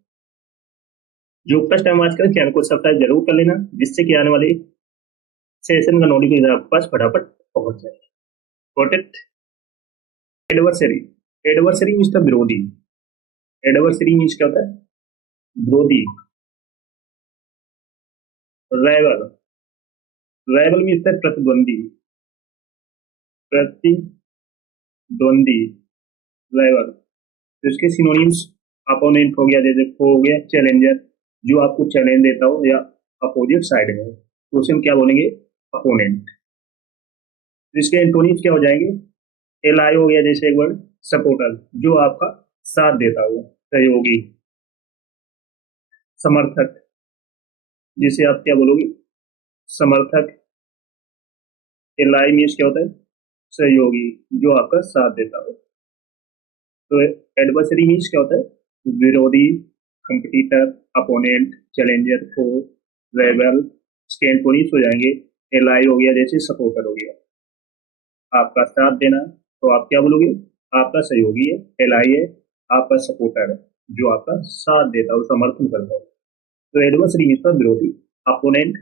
जो फर्स्ट टाइम आज करें चैनल को सब्सक्राइब जरूर कर लेना, जिससे कि आने वाले सेशन का नोटिफिकेशन आपके पास फटाफट पहुंच जाए। Protect adversary, adversary means the विरोधी। एडवर्सरी मीन्स क्या होता है? विरोधी। राइवल, राइवल मीन्स द प्रतिद्वंदी। प्रतिद्वंदी, राइवल। तो इसके सिनोनिम्स अपोनेंट हो गया, जैसे खो हो गया, चैलेंजर जो आपको चैलेंज देता हो या अपोजिट साइड में, तो उसे हम क्या बोलेंगे? अपोनेंट। तो इसके एंटोनिम्स क्या हो जाएंगे? एलाई हो गया जैसे एक वर्ड, सपोर्टर जो आपका साथ देता हो, सहयोगी। समर्थक, जिसे आप क्या बोलोगे? समर्थक। एलाई मीन्स क्या होता है? सहयोगी जो आपका साथ देता हो। तो एडवर्सरी मीन्स क्या होता है? विरोधी, कंपटीटर, अपोनेंट, चैलेंजर, फो, रेबल। इसके एंटोनिम्स हो जाएंगे एलाई हो गया जैसे सपोर्टर हो गया, आपका साथ देना, तो आप क्या बोलोगे? आपका सहयोगी है, एलाई है, आपका सपोर्टर है जो आपका साथ देता हो, समर्थन करता हो। तो एडवर्सरी मीन्स का विरोधी, अपोनेंट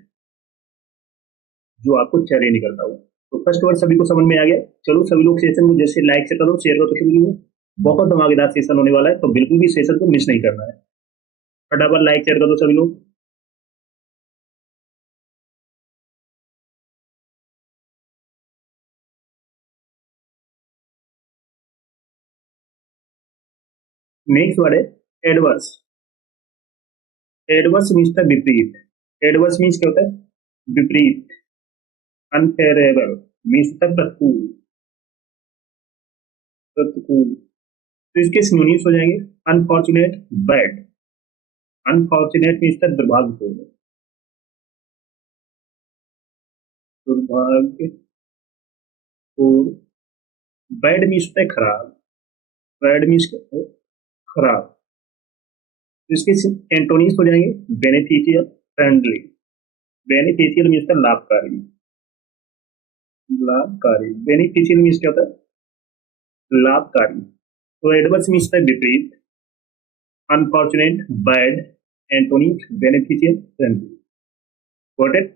जो आपको चैलेंज करता हो। तो फर्स्ट वर्ड सभी को समझ में आ गया। चलो सभी लोग सेशन को जैसे लाइक से करो, शेयर करो सभी लोग। बहुत धमाकेदार सेशन होने वाला है, तो बिल्कुल भी सेशन को मिस नहीं करना है। फटाफट लाइक शेयर करो सभी लोग। नेक्स्ट वर्ड है एडवर्स। एडवर्स मीन्स था विपरीत। एडवर्स मीन्स क्या होता है? विपरीत। अनफेवरेबल मीन्स था प्रतिकूल। प्रतिकूल। तो इसके सिनोनिम्स हो जाएंगे अनफॉर्चुनेट, बैड। अनफॉर्चुनेट मीन्स था दुर्भाग्यपूर्ण। दुर्भाग्यपूर्ण। बैड मीन्स होता है खराब। बैड मीन्स क्या होता है? खराब। तो इसके एंटोनिम्स हो जाएंगे बेनिफिशियल, फ्रेंडली। बेनिफिशियल मीन्स था लाभकारी। लाभकारी। बेनिफिशियल मीन्स क्या होता है? लाभकारी। तो एडवर्स मीन्स था विपरीत, unfortunate, bad, antonyms beneficial, friendly. Got it?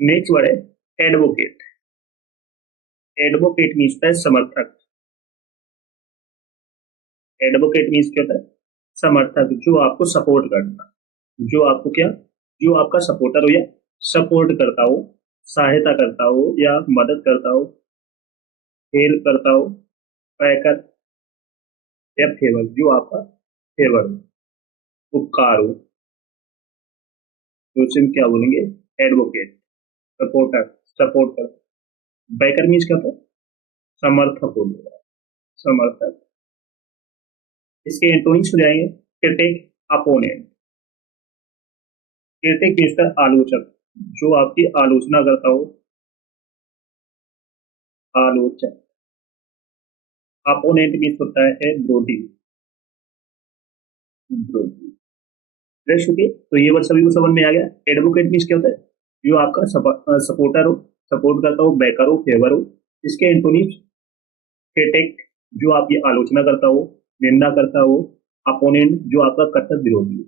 Next word है एडवोकेट। एडवोकेट मीन्स है समर्थक। एडवोकेट मीन्स क्या होता है? समर्थक जो आपको सपोर्ट करता, जो आपको क्या, जो आपका सपोर्टर हो या सपोर्ट करता हो, सहायता करता हो या मदद करता हो, हेल्प करता हो, पैकर या फेवर, जो आपका फेवर हो, उपकार हो, तो उसे हम क्या बोलेंगे? Advocate. Supporter, supporter. Backer means क्या होता है? समर्थक हो गया, समर्थक। इसके एंटोनिम्स हो जाएंगे क्रिटिक, अपोनेंट। क्रिटिक मीन्स का आलोचक जो आपकी आलोचना करता हो, आलोचक। अपोनेंट मीन्स होता है विरोधी, विरोधी। रेस्ट ओके, तो ये वर्ड सभी को समझ में आ गया। एडवोकेट मीन्स क्या होता है? जो आपका सपोर्टर हो, सपोर्ट करता हो, बैकर हो, फेवर हो। इसके एंटोनिम्स क्रिटिक जो आपकी आलोचना करता हो, निंदा करता हो, अपोनेंट जो आपका कट्टर विरोधी हो।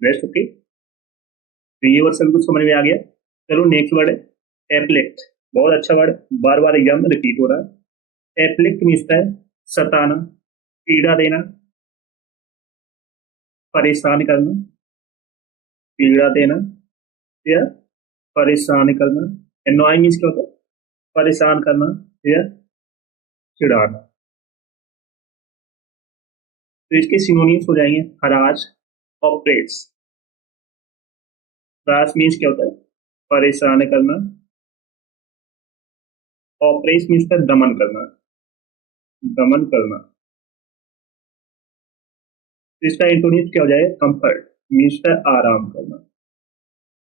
रेस्ट ओके, तो ये वर्ड सभी को समझ में आ गया। चलो नेक्स्ट वर्ड है एप्लेक्ट। बहुत अच्छा वर्ड, बार बार एग्जाम में रिपीट हो रहा है। एप्लेक्ट मीन्स है सताना, पीड़ा देना, परेशान करना, पीड़ा देना या परेशान करना। एनॉय मीन्स क्या होता है? परेशान करना या चिढ़ाना। तो इसके सिनोनिम्स हो जाएंगे हरास, ऑपरेट्स। हरास मीन्स क्या होता है? परेशान करना। ऑपरेट्स मीन्स का दमन करना, दमन करना। तो इसका एंटोनिम्स क्या हो जाएगा? कंफर्ट मीन्स का आराम करना।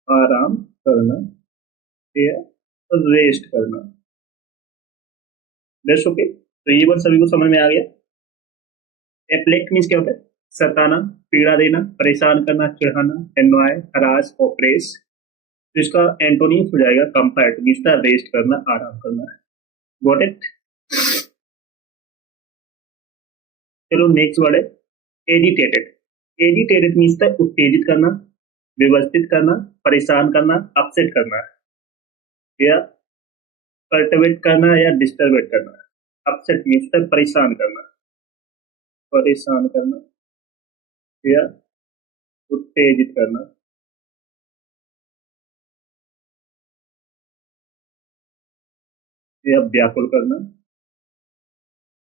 आराम करना या रेस्ट करना। रेस्ट ओके, तो ये वर्ड सभी को समझ में आ गया। एफ्लेक्ट मीन्स क्या होता है? सताना, पीड़ा देना, परेशान करना, चिढ़ाना, एनॉय, हरास, ऑप्रेस। तो इसका एंटोनिम हो जाएगा कंफर्ट, मीन्स रेस्ट करना, आराम करना। Got it? चलो नेक्स्ट वर्ड है एजिटेटेड। एजिटेटेड मीन्स उत्तेजित करना, व्यवस्थित करना, परेशान करना, अपसेट करना या पर्टर्बेट करना या डिस्टर्बेट करना। अपसेट मीन्स परेशान करना, परेशान करना या उत्तेजित करना या व्याकुल करना,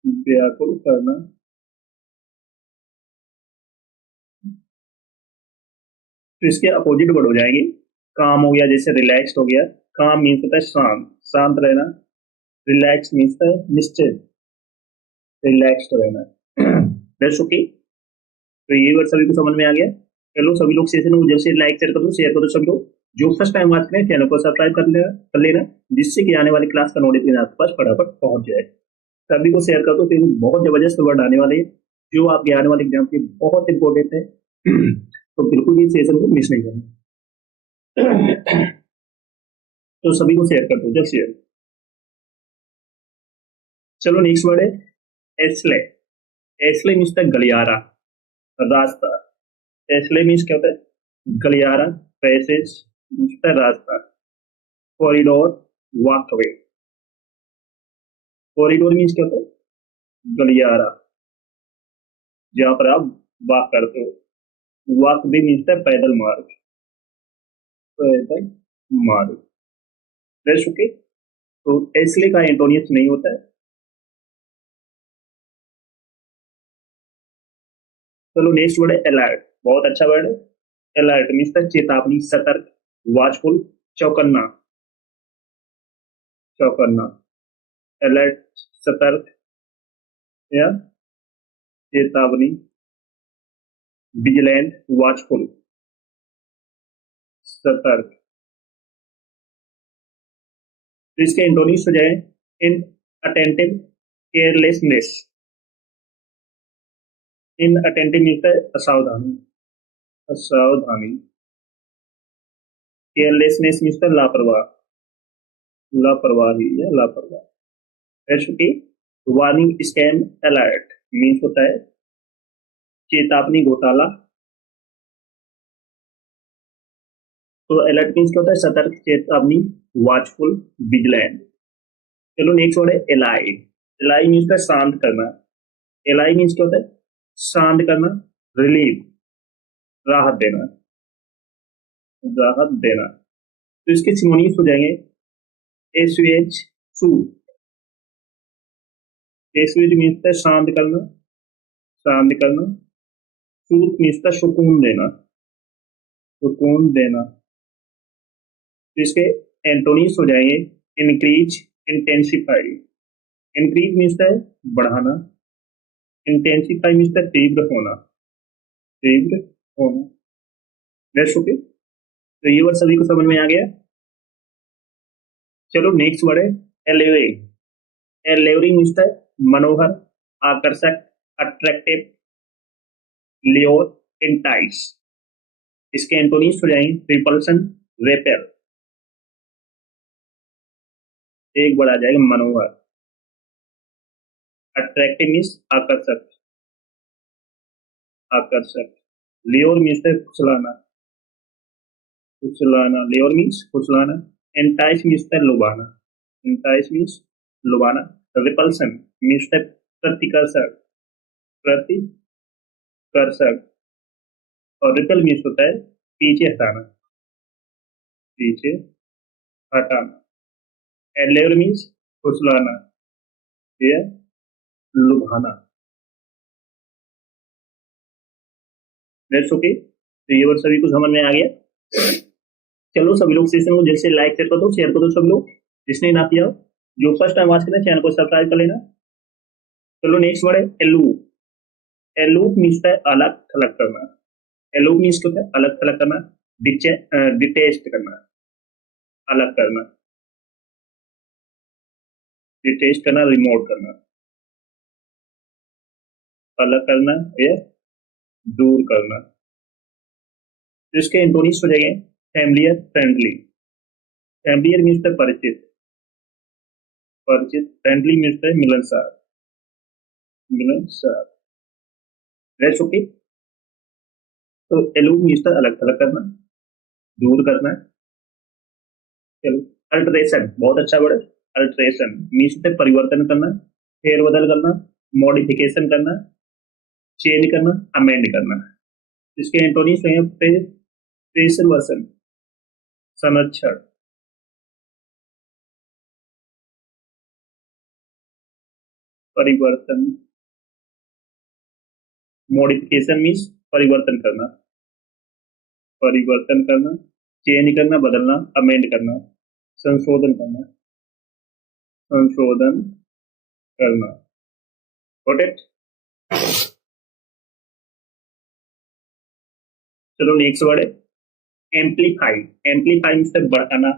व्याकुल करना। तो इसके अपोजिट वर्ड हो जाएंगे। काम हो गया, जैसे रिलैक्स्ड हो गया। काम मीन्स होता है शांत, शांत रहना। रिलैक्स मीन्स निश्चित, रिलैक्स्ड रहना। दैट्स ओके, तो ये वर्ड सभी को समझ में आ गया। चलो सभी लोग सेशन को जल्द से लाइक शेयर कर दो सभी लोग। जो फर्स्ट टाइम बात करें चैनल को सब्सक्राइब कर लेना, जिससे कि आने वाली क्लास का नोटिफिकेशन आपके पास फटाफट पहुंच जाए। सभी को शेयर कर दो, क्योंकि बहुत जबरदस्त वर्ड आने वाले हैं जो आपके आने वाले एग्जाम के बहुत इंपॉर्टेंट है। तो बिल्कुल भी सेशन को मिस नहीं करना। तो सभी को शेयर कर दो, जल्द शेयर। चलो नेक्स्ट वर्ड है एस्ले। एस्ले मीन्स गलियारा, रास्ता। एस्ले मीन्स क्या होता है? गलियारा, पैसेज, रास्ता। Corridor, walkway. कॉरिडोर मीन्स क्या होता है? गलियारा, जहां पर आप वॉक करते हो। वॉक भी मीन्स पैदल मार्ग, पैदल मार्ग। रेस्ट ओके, तो एस्ले का एंटोनियस नहीं होता है। चलो नेक्स्ट वर्ड है अलर्ट। बहुत अच्छा वर्ड है। अलर्ट मीन्स चेतावनी, सतर्क, वॉचफुल, चौकन्ना, चौकन्ना। अलर्ट, सतर्क या चेतावनी, विजिलेंट, वॉचफुल, सतर्क। तो इसके एंटोनिम्स हो जाए इन अटेंटिव, केयरलेसनेस। इन अटेंटिव मीन्स असावधानी, असावधानी। केयरलेसनेस मीन्स लापरवाह, लापरवाही या लापरवाह। एचओके, वार्निंग, स्कैम, अलर्ट मीन्स होता है चेतावनी, घोटाला। तो अलर्ट मीन्स क्या होता है? सतर्क, चेतावनी, वॉचफुल, विजिलेंट। चलो नेक्स्ट वर्ड है एलाइड। एलाई मीन्स शांत करना। एलाई मीन्स क्या होता है? शांत करना, रिलीफ, राहत देना, राहत देना। तो इसके सिनोनिम्स हो जाएंगे एसयूएच, सूट। एसयूएच मीन्स शांत करना, शांत करना। सूट मीन्स सुकून देना, सुकून देना। तो इसके एंटोनिम्स हो जाएंगे इंक्रीज, इंटेंसिफाई। इंक्रीज मीन्स बढ़ाना, इंटेंसिफाई मीन्स तीव्र होना, तीव्र होना। नेक्स्ट ओके, तो ये वर्ड सभी को समझ में आ गया। चलो नेक्स्ट वर्ड है एलेवरिंग। एलेवरिंग मीन्स मनोहर, आकर्षक, अट्रैक्टिव, लियोर, इंटाइस। इसके एंटोनिम्स हो जाएंगे रिपल्सन, रेपेल। एक वर्ड आ जाएगा मनोहर। अट्रैक्टिव मीन्स आकर्षक, आकर्षक। लियोर मीन्स फुसलाना, फुसलाना। लियोर मीन्स फुसलाना। एंटाइस मीन्स लुभाना, एंटाइस मीन्स लुभाना। रिपल्सन मीन्स प्रतिकर्षक, प्रतिकर्षक। और रिपल मीन्स होता है पीछे हटाना, पीछे हटाना। एलेवर मीन्स फुसलाना या लुभाना। दैट्स ओके, तो ये वर्ड सभी को समझ में आ गया। चलो सभी लोग सेशन को जैसे लाइक शेयर कर दो, शेयर कर दो सब लोग, जिसने ना किया। जो फर्स्ट टाइम वॉच करना चैनल को सब्सक्राइब कर लेना। चलो नेक्स्ट वर्ड है एलूप। एलूप मीन्स अलग थलग करना। एलूप मीन्स क्या होता है? अलग थलग करना, डिटेस्ट करना, अलग करना, डिटेस्ट करना, रिमोट करना, अलग करना या दूर करना। तो इसके एंटोनिम्स हो जाएंगे फैमिलियर, फ्रेंडली। फैमिलियर मीन्स परिचित, परिचित। फ्रेंडली मीन्स मिलनसार, मिलनसार। That's okay. तो एलूड मीन्स अलग थलग करना, दूर करना। चलो, अल्टरेशन बहुत अच्छा वर्ड है। अल्टरेशन मीन्स परिवर्तन करना, फेरबदल करना, मॉडिफिकेशन करना, चेंज करना, अमेंड करना। इसके एंटोनिम्स हैं प्रेसरवर्सन, संरक्षण, परिवर्तन। मॉडिफिकेशन मीन्स परिवर्तन करना, परिवर्तन करना, चेंज करना, बदलना, अमेंड करना, संशोधन करना, संशोधन करना। Got it? चलो नेक्स्ट वर्ड है एम्पलीफाई। एम्पलीफाई मीन्स बढ़ाना,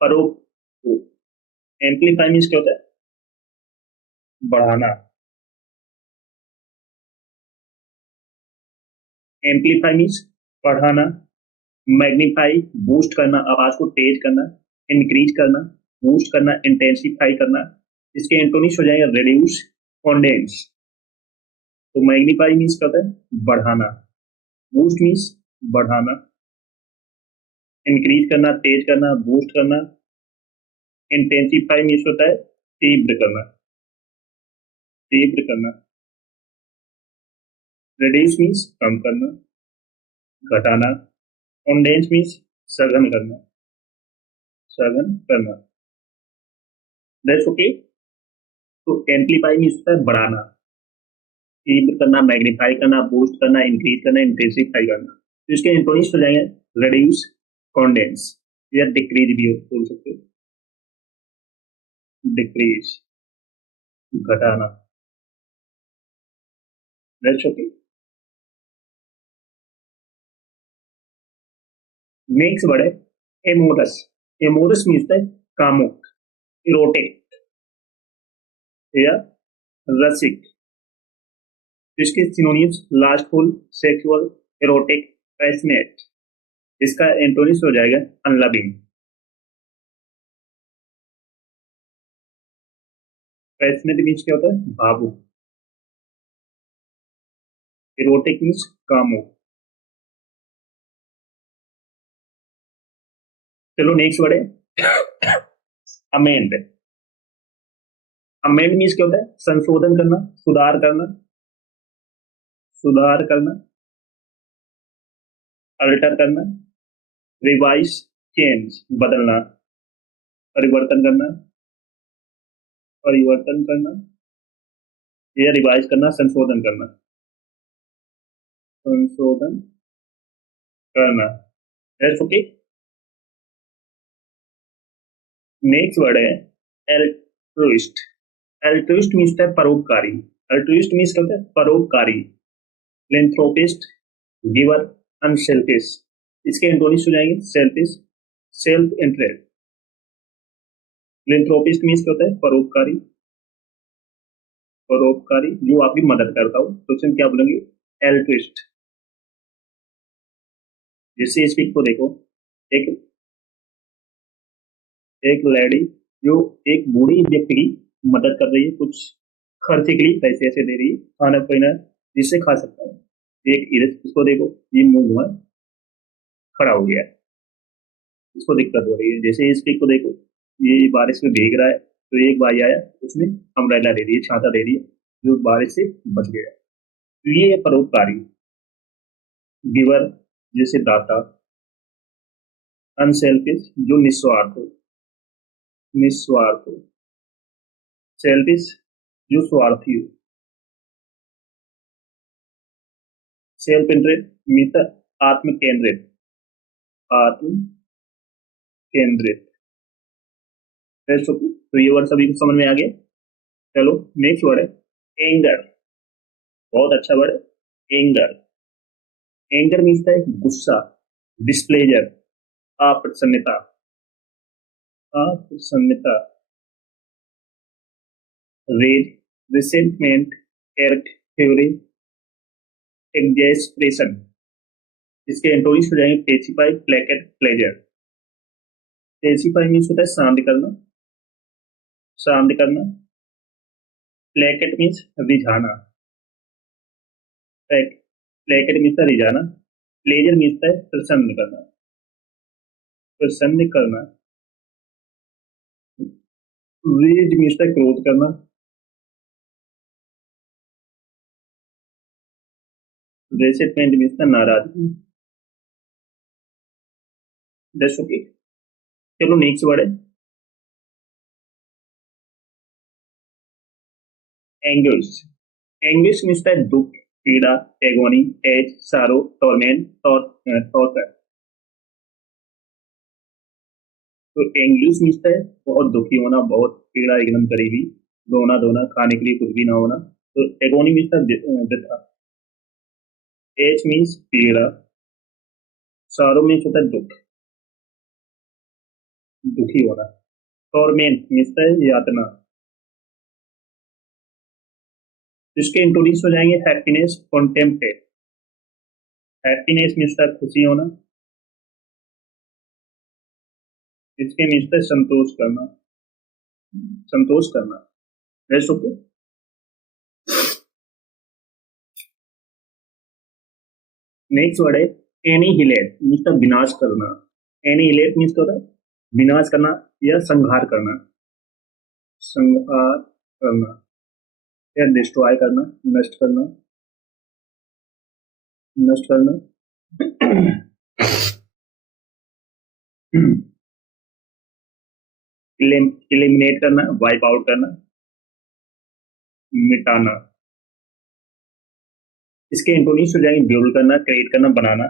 परोक्ष। एम्पलीफाई मीन्स क्या होता है? बढ़ाना। एम्पलीफाई मीन्स बढ़ाना, मैग्नीफाई बूस्ट करना, आवाज को तेज करना, इंक्रीज करना, बूस्ट करना, इंटेंसिफाई करना। इसके एंटोनिम्स हो जाएंगे रिड्यूस, कंडेंस। तो मैग्नीफाई मीन्स क्या होता है? बढ़ाना, बूस्ट मीन्स बढ़ाना, इंक्रीज करना, तेज करना, बूस्ट करना, इंटेंसिफाई मीन्स होता है तीव्र करना, तीव्र करना। रिड्यूस मीन्स कम करना, घटाना। कंडेंस मीन्स सघन करना, सघन करना। That's okay. तो एम्पलीफाई मीन्स होता है बढ़ाना, तीव्र करना, मैग्नीफाई करना, बूस्ट करना, इंक्रीज करना, इंटेंसिफाई करना। तो इसके एंटोनिम्स हो जाएंगे रिड्यूस, कंडेंस या डिक्रीज भी बोल सकते हो। डिक्रीज, घटाना। That's okay. नेक्स्ट वर्ड है एमोरस। एमोरस मीन्स है कामुक, इरोटिक या रसिक। इसके सिनोनिम्स लास्टफुल, सेक्सुअल, इरोटिक, पैशनेट। इसका एंटोनिम्स हो जाएगा अनलविंग। पैशनेट मीन्स क्या होता है? भावुक। इरोटिक मीन्स कामुक। चलो नेक्स्ट वर्ड है अमेंड। अमेंड मीन्स क्या होता है? संशोधन करना, सुधार करना, सुधार करना, अल्टर करना, रिवाइज, चेंज, बदलना, परिवर्तन करना, परिवर्तन करना या रिवाइज करना, संशोधन करना, संशोधन करना। That's okay. नेक्स्ट वर्ड है एल्ट्रुइस्ट। एल्ट्रुइस्ट मीन्स है परोपकारी। अल्ट्रुइस्ट मीन्स क्या होता है? परोपकारी। Philanthropist, giver, unselfish. इसके एंटोनिम्स हो जाएंगे selfish, self interest. Philanthropist means क्या होता है? परोपकारी, परोपकारी जो आपकी मदद करता हो। तो इसमें क्या बोलेंगे? एल्ट्रुइस्ट। जैसे इस पिक को देखो, एक एक लेडी जो एक बूढ़ी व्यक्ति की मदद कर रही है, कुछ खर्चे के लिए पैसे ऐसे दे रही है, खाना पीना जिससे खा सकता है। एक इसको देखो, ये मुंह हुआ खड़ा हो गया, इसको दिक्कत हो रही है। जैसे इस पिक को देखो, ये बारिश में भीग रहा है, तो एक भाई आया, उसने अम्ब्रेला दे दी है, छाता दे दी है, जो बारिश से बच गया। तो ये है परोपकारी। गिवर जैसे दाता, अनसेल्फिश जो निस्वार्थ हो, निस्वार्थ हो, सेल्फिश जो स्वार्थी हो, सेल्फ इंटरेस्ट मीन्स आत्म केंद्रित, आत्म केंद्रित। तो ये वर्ड सभी को समझ में आ गया। चलो नेक्स्ट वर्ड है एंगर। बहुत अच्छा वर्ड है एंगर। एंगर मीन्स है गुस्सा, डिस्प्लेजर, अप्रसन्नता, अप्रसन्नता, rage, resentment, irk, fury, exasperation. इसके एंटोनिम्स हो जाएंगे pacify, placate, pleasure. Pacify means होता है शांत करना, शांत करना। प्लेकेट मीन्स रिझाना, प्लेकेट मीन्स रिझाना। प्लेजर मीन्स है प्रसन्न करना, प्रसन्न करना। रेज मीन्स है क्रोध करना, रेसेटमेंट मीन्स है नाराजगी। That's okay. चलो नेक्स्ट वर्ड है एंग्विश। एंग्विश मीन्स है दुख, पीड़ा, एगोनी, एज, सारो, टॉर्मेंट, टॉर्चर। तो एंग्विश मीन्स है बहुत दुखी होना, बहुत पीड़ा, एकदम करीबी, रोना धोना, खाने के लिए कुछ भी ना होना। तो एगोनी मीन्स है व्यथा। एज मीन्स पीड़ा, सारो मीन्स होता है दुख, दुखी होना। टॉर्मेंट मीन्स है यातना। इसके इंट्रोड्यूस हो जाएंगे हैप्पीनेस, कॉन्टेम्पलेट। हैप्पीनेस मीन्स है खुशी होना, इसके मीन्स है संतोष करना, संतोष करना। Rest okay. नेक्स्ट वर्ड है एनिहिलेट, मीन्स विनाश करना। एनिहिलेट मीन्स होता है विनाश करना या संहार करना, संहार करना या डिस्ट्रॉय करना, नष्ट करना, नष्ट करना। इलिमिनेट करना, वाइप आउट करना, मिटाना। इसके एंटोनिम्स हो जाएंगे बिल्ड करना, क्रिएट करना, बनाना,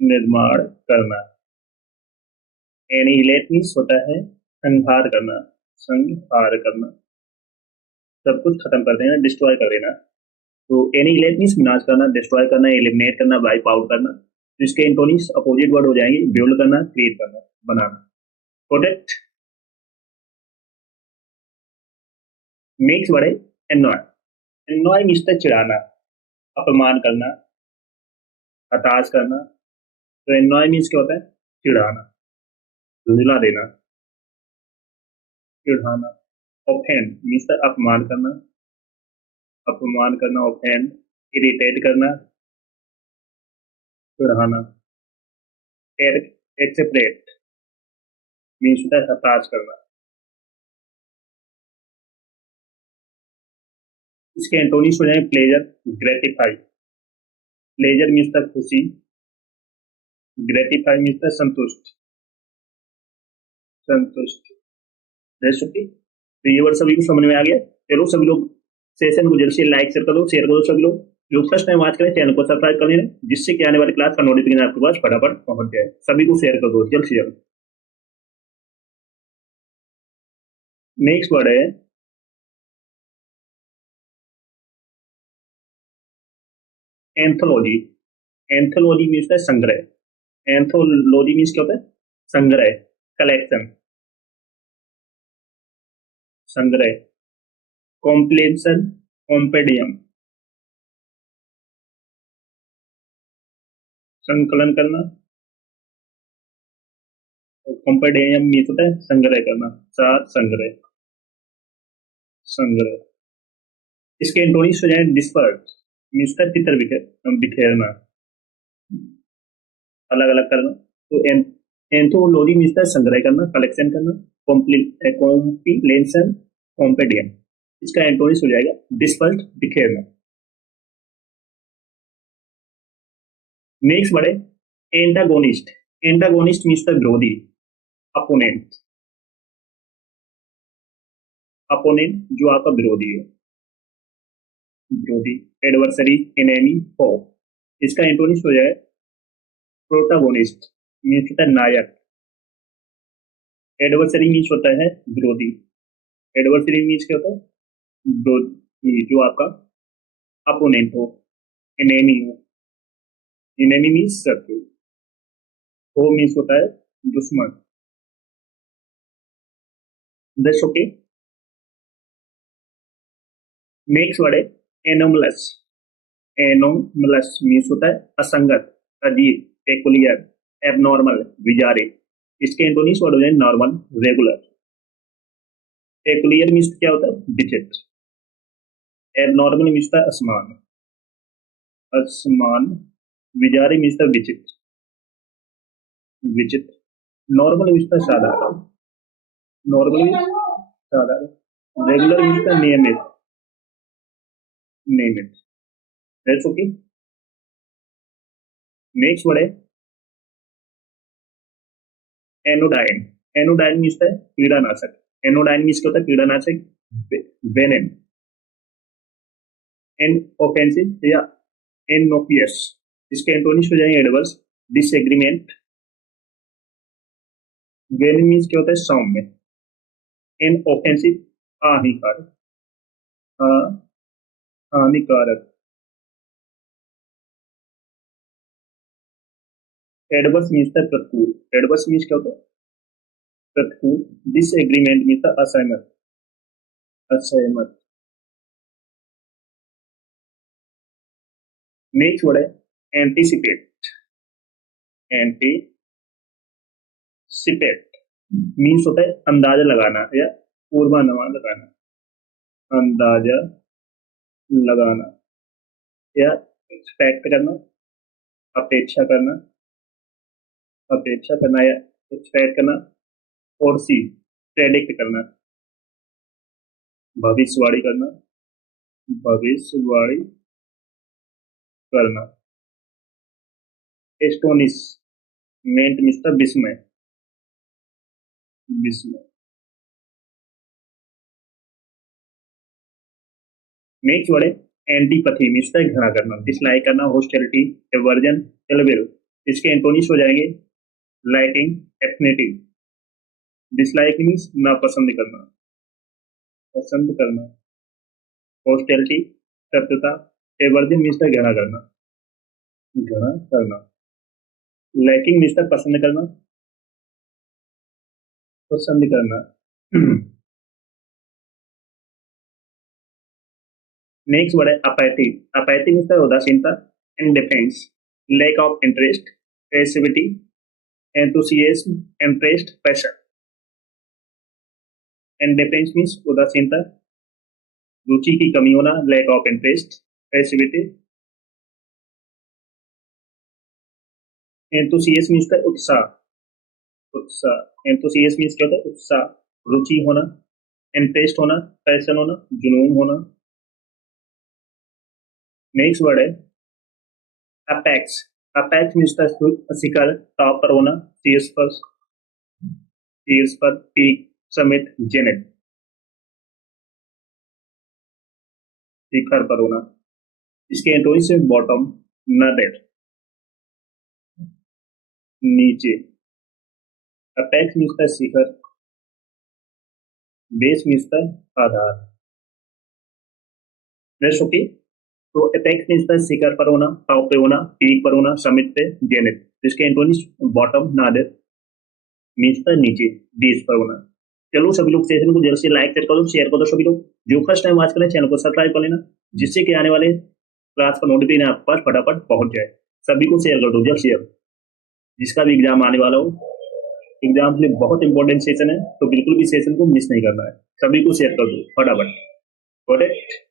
निर्माण करना। एनिहिलेट मीन्स होता है संहार करना, संहार करना, सब कुछ खत्म कर देना, डिस्ट्रॉय कर देना। तो एनिहिलेट मीन्स विनाश करना, डिस्ट्रॉय करना, एलिमिनेट करना, वाइप आउट करना। तो इसके एंटोनिम्स अपोजिट वर्ड हो जाएंगे बिल्ड करना, क्रिएट करना, बनाना। प्रोटेक्ट। नेक्स्ट वर्ड है एनॉय। एनॉय मीन्स है चिढ़ाना, अपमान करना, हताश करना। तो एनॉय मीन्स क्या होता है चिढ़ाना, रुला देना, चिढ़ाना। ऑफेंड मीन्स अपमान करना, अपमान करना, ऑफेंड। इरिटेट करना, चिढ़ाना। एक्सेपरेट मीन्स होता है हताश करना। इसके एंटोनिम्स हो जाएंगे प्लेजर, ग्रेटिफाई। प्लेजर मीन्स खुशी, ग्रेटिफाई मीन्स संतुष्ट, संतुष्ट। ओके। तो ये वर्ड सभी को समझ में आ गया। चलो सभी लोग सेशन को जल्द से लाइक शेयर कर दो, शेयर करो। सभी लोग जो फर्स्ट टाइम वॉच करें चैनल को सब्सक्राइब कर लेना, जिससे कि आने वाली क्लास का नोटिफिकेशन आपके पास फटाफट पहुंच जाए। सभी को शेयर कर दो जल्द से जल्द। नेक्स्ट वर्ड है एंथोलॉजी। एंथोलॉजी मीन्स है संग्रह। एंथोलॉजी मीन्स क्या होता है संग्रह, कलेक्शन, संग्रह। कॉम्प्लेशन, कॉम्पेडियम, संकलन करना। कॉम्पेडियम मीन्स होता है संग्रह करना, सार संग्रह, संग्रह। इसके एंटोनिम्स हो जाए डिस्पर्स मीन्स का तितर बिखेरना, अलग अलग करना। तो एंथोलॉजी मीन्स है संग्रह करना, कलेक्शन करना, कॉम्पिलेशन, कॉम्पेडियम। इसका एंटोनिम्स हो जाएगा डिस्पर्स, बिखेरना। नेक्स्ट वर्ड है एंटागोनिस्ट। एंटागोनिस्ट मीन्स द विरोधी, अपोनेंट, अपोनेंट जो आपका विरोधी है, विरोधी। एडवर्सरी, एनेमी, फो। इसका एंटोनिम्स हो जाए प्रोटागोनिस्ट मीन्स होता है नायक, एडवर्सरी मीन्स होता है विरोधी। एडवर्सरी मीन्स क्या होता है विरोधी, जो आपका अपोनेंट हो, एनेमी हो। इनेमी मीन्स शत्रु, वो मीन्स होता है दुश्मन। That's okay. नेक्स्ट वर्ड है एनोमलस। एनोमलस मीन्स होता है असंगत, अजीब, पेकुलियर, एबनॉर्मल, विजारे। इसके एंटोनिम्स वर्ड हो जाए नॉर्मल, रेगुलर। पेकुलियर मीन्स क्या होता है? विचित्र। एबनॉर्मल मीन्स होता है असमान, असमान। विजारे मीन्स होता है विचित्र, विचित्र। नॉर्मल मीन्स होता है साधारण, नॉर्मल मीन्स साधारण। रेगुलर मीन्स होता है नियमित, नियमित। That's okay. नेक्स्ट वर्ड है एनोडाइन। एनोडाइन मीन्स है कीड़ानाशक। एनोडाइन मीन्स क्या होता है? कीड़ानाशक, वेनेन। एन ऑफेंसिव या एनोपियस। इसके एंटोनिम्स हो जाएंगे एडवर्स, डिसएग्रीमेंट। वेनेन मीन्स क्या होता है? सौम्य। एन ऑफेंसिव, हानिकारक, हानिकारक। एडवर्स मीन्स है प्रतिकूल। एडवर्स मीन्स क्या होता है? प्रतिकूल। डिसएग्रीमेंट मीन्स असहमत, असहमत। नेक्स्ट वर्ड है एंटीसिपेट। एंटीसिपेट मीन्स होता है अंदाजा लगाना या पूर्वानुमान लगाना, अंदाजा लगाना या एक्सपेक्ट करना, अपेक्षा करना, अपेक्षा करना या एक्सपेक्ट करना, और सी प्रेडिक्ट करना, भविष्यवाणी करना, भविष्यवाणी करना। एस्टोनिश मेंट मिस्टर विस्मय, विस्मय। नेक्स्ट वर्ड है एंटीपैथी मिस्टर घृणा करना, डिसलाइक करना, हॉस्टिलिटी, एवर्जन, एलवेल। इसके एंटोनिम्स हो जाएंगे लाइकिंग, एफिनिटी। डिसलाइक मीन्स नापसंद करना, पसंद करना। हॉस्टिलिटी शत्रुता, एवर्जन मीन्स घृणा करना, घृणा करना। लाइकिंग मीन्स पसंद करना, पसंद करना। नेक्स्ट वर्ड है अपैथी। अपैथी मीन्स उदासीनता, indifference, lack of interest, passivity, enthusiasm, interest, passion. Indifference means उदासीनता, रुचि की कमी होना, lack of interest, passivity. Enthusiasm means उत्साह, उत्साह। एंथुसियाज्म मीन्स क्या होता है? उत्साह, रुचि होना, इंटरेस्ट होना, पैशन होना, जुनून होना। नेक्स्ट वर्ड है अपेक्स। अपेक्स मीन्स शिखर, टॉप पर होना, शीर्ष पर, शीर्ष पर, पीक, समिट, जेनेट। शिखर पर होना। इसके एंटोनिम्स से बॉटम, नदेर, नीचे। अपेक्स मीन्स शिखर, बेस मीन्स आधार। Base okay. तो अपेक्स मीन्स शिखर पर होना, टॉप पे होना, पीक पर होना, समिट पे, जेनेट। इसके एंटोनिम्स बॉटम, नादेर मीन्स नीचे, बेस पर होना। चलो सभी लोग सेशन को जल्द से लाइक कर दो, शेयर कर दो। सभी लोग जो फर्स्ट टाइम वॉच करें चैनल को सब्सक्राइब कर लेना, जिससे कि आने वाले क्लास का नोटिफिकेशन आपके पास फटाफट पहुंच जाए। सभी को शेयर कर दो जल्द शेयर। जिसका भी एग्जाम आने वाला हो, एग्जाम के लिए बहुत इंपॉर्टेंट सेशन है, तो बिल्कुल भी सेशन को मिस नहीं करना है। सभी को शेयर कर दो फटाफट। Got it?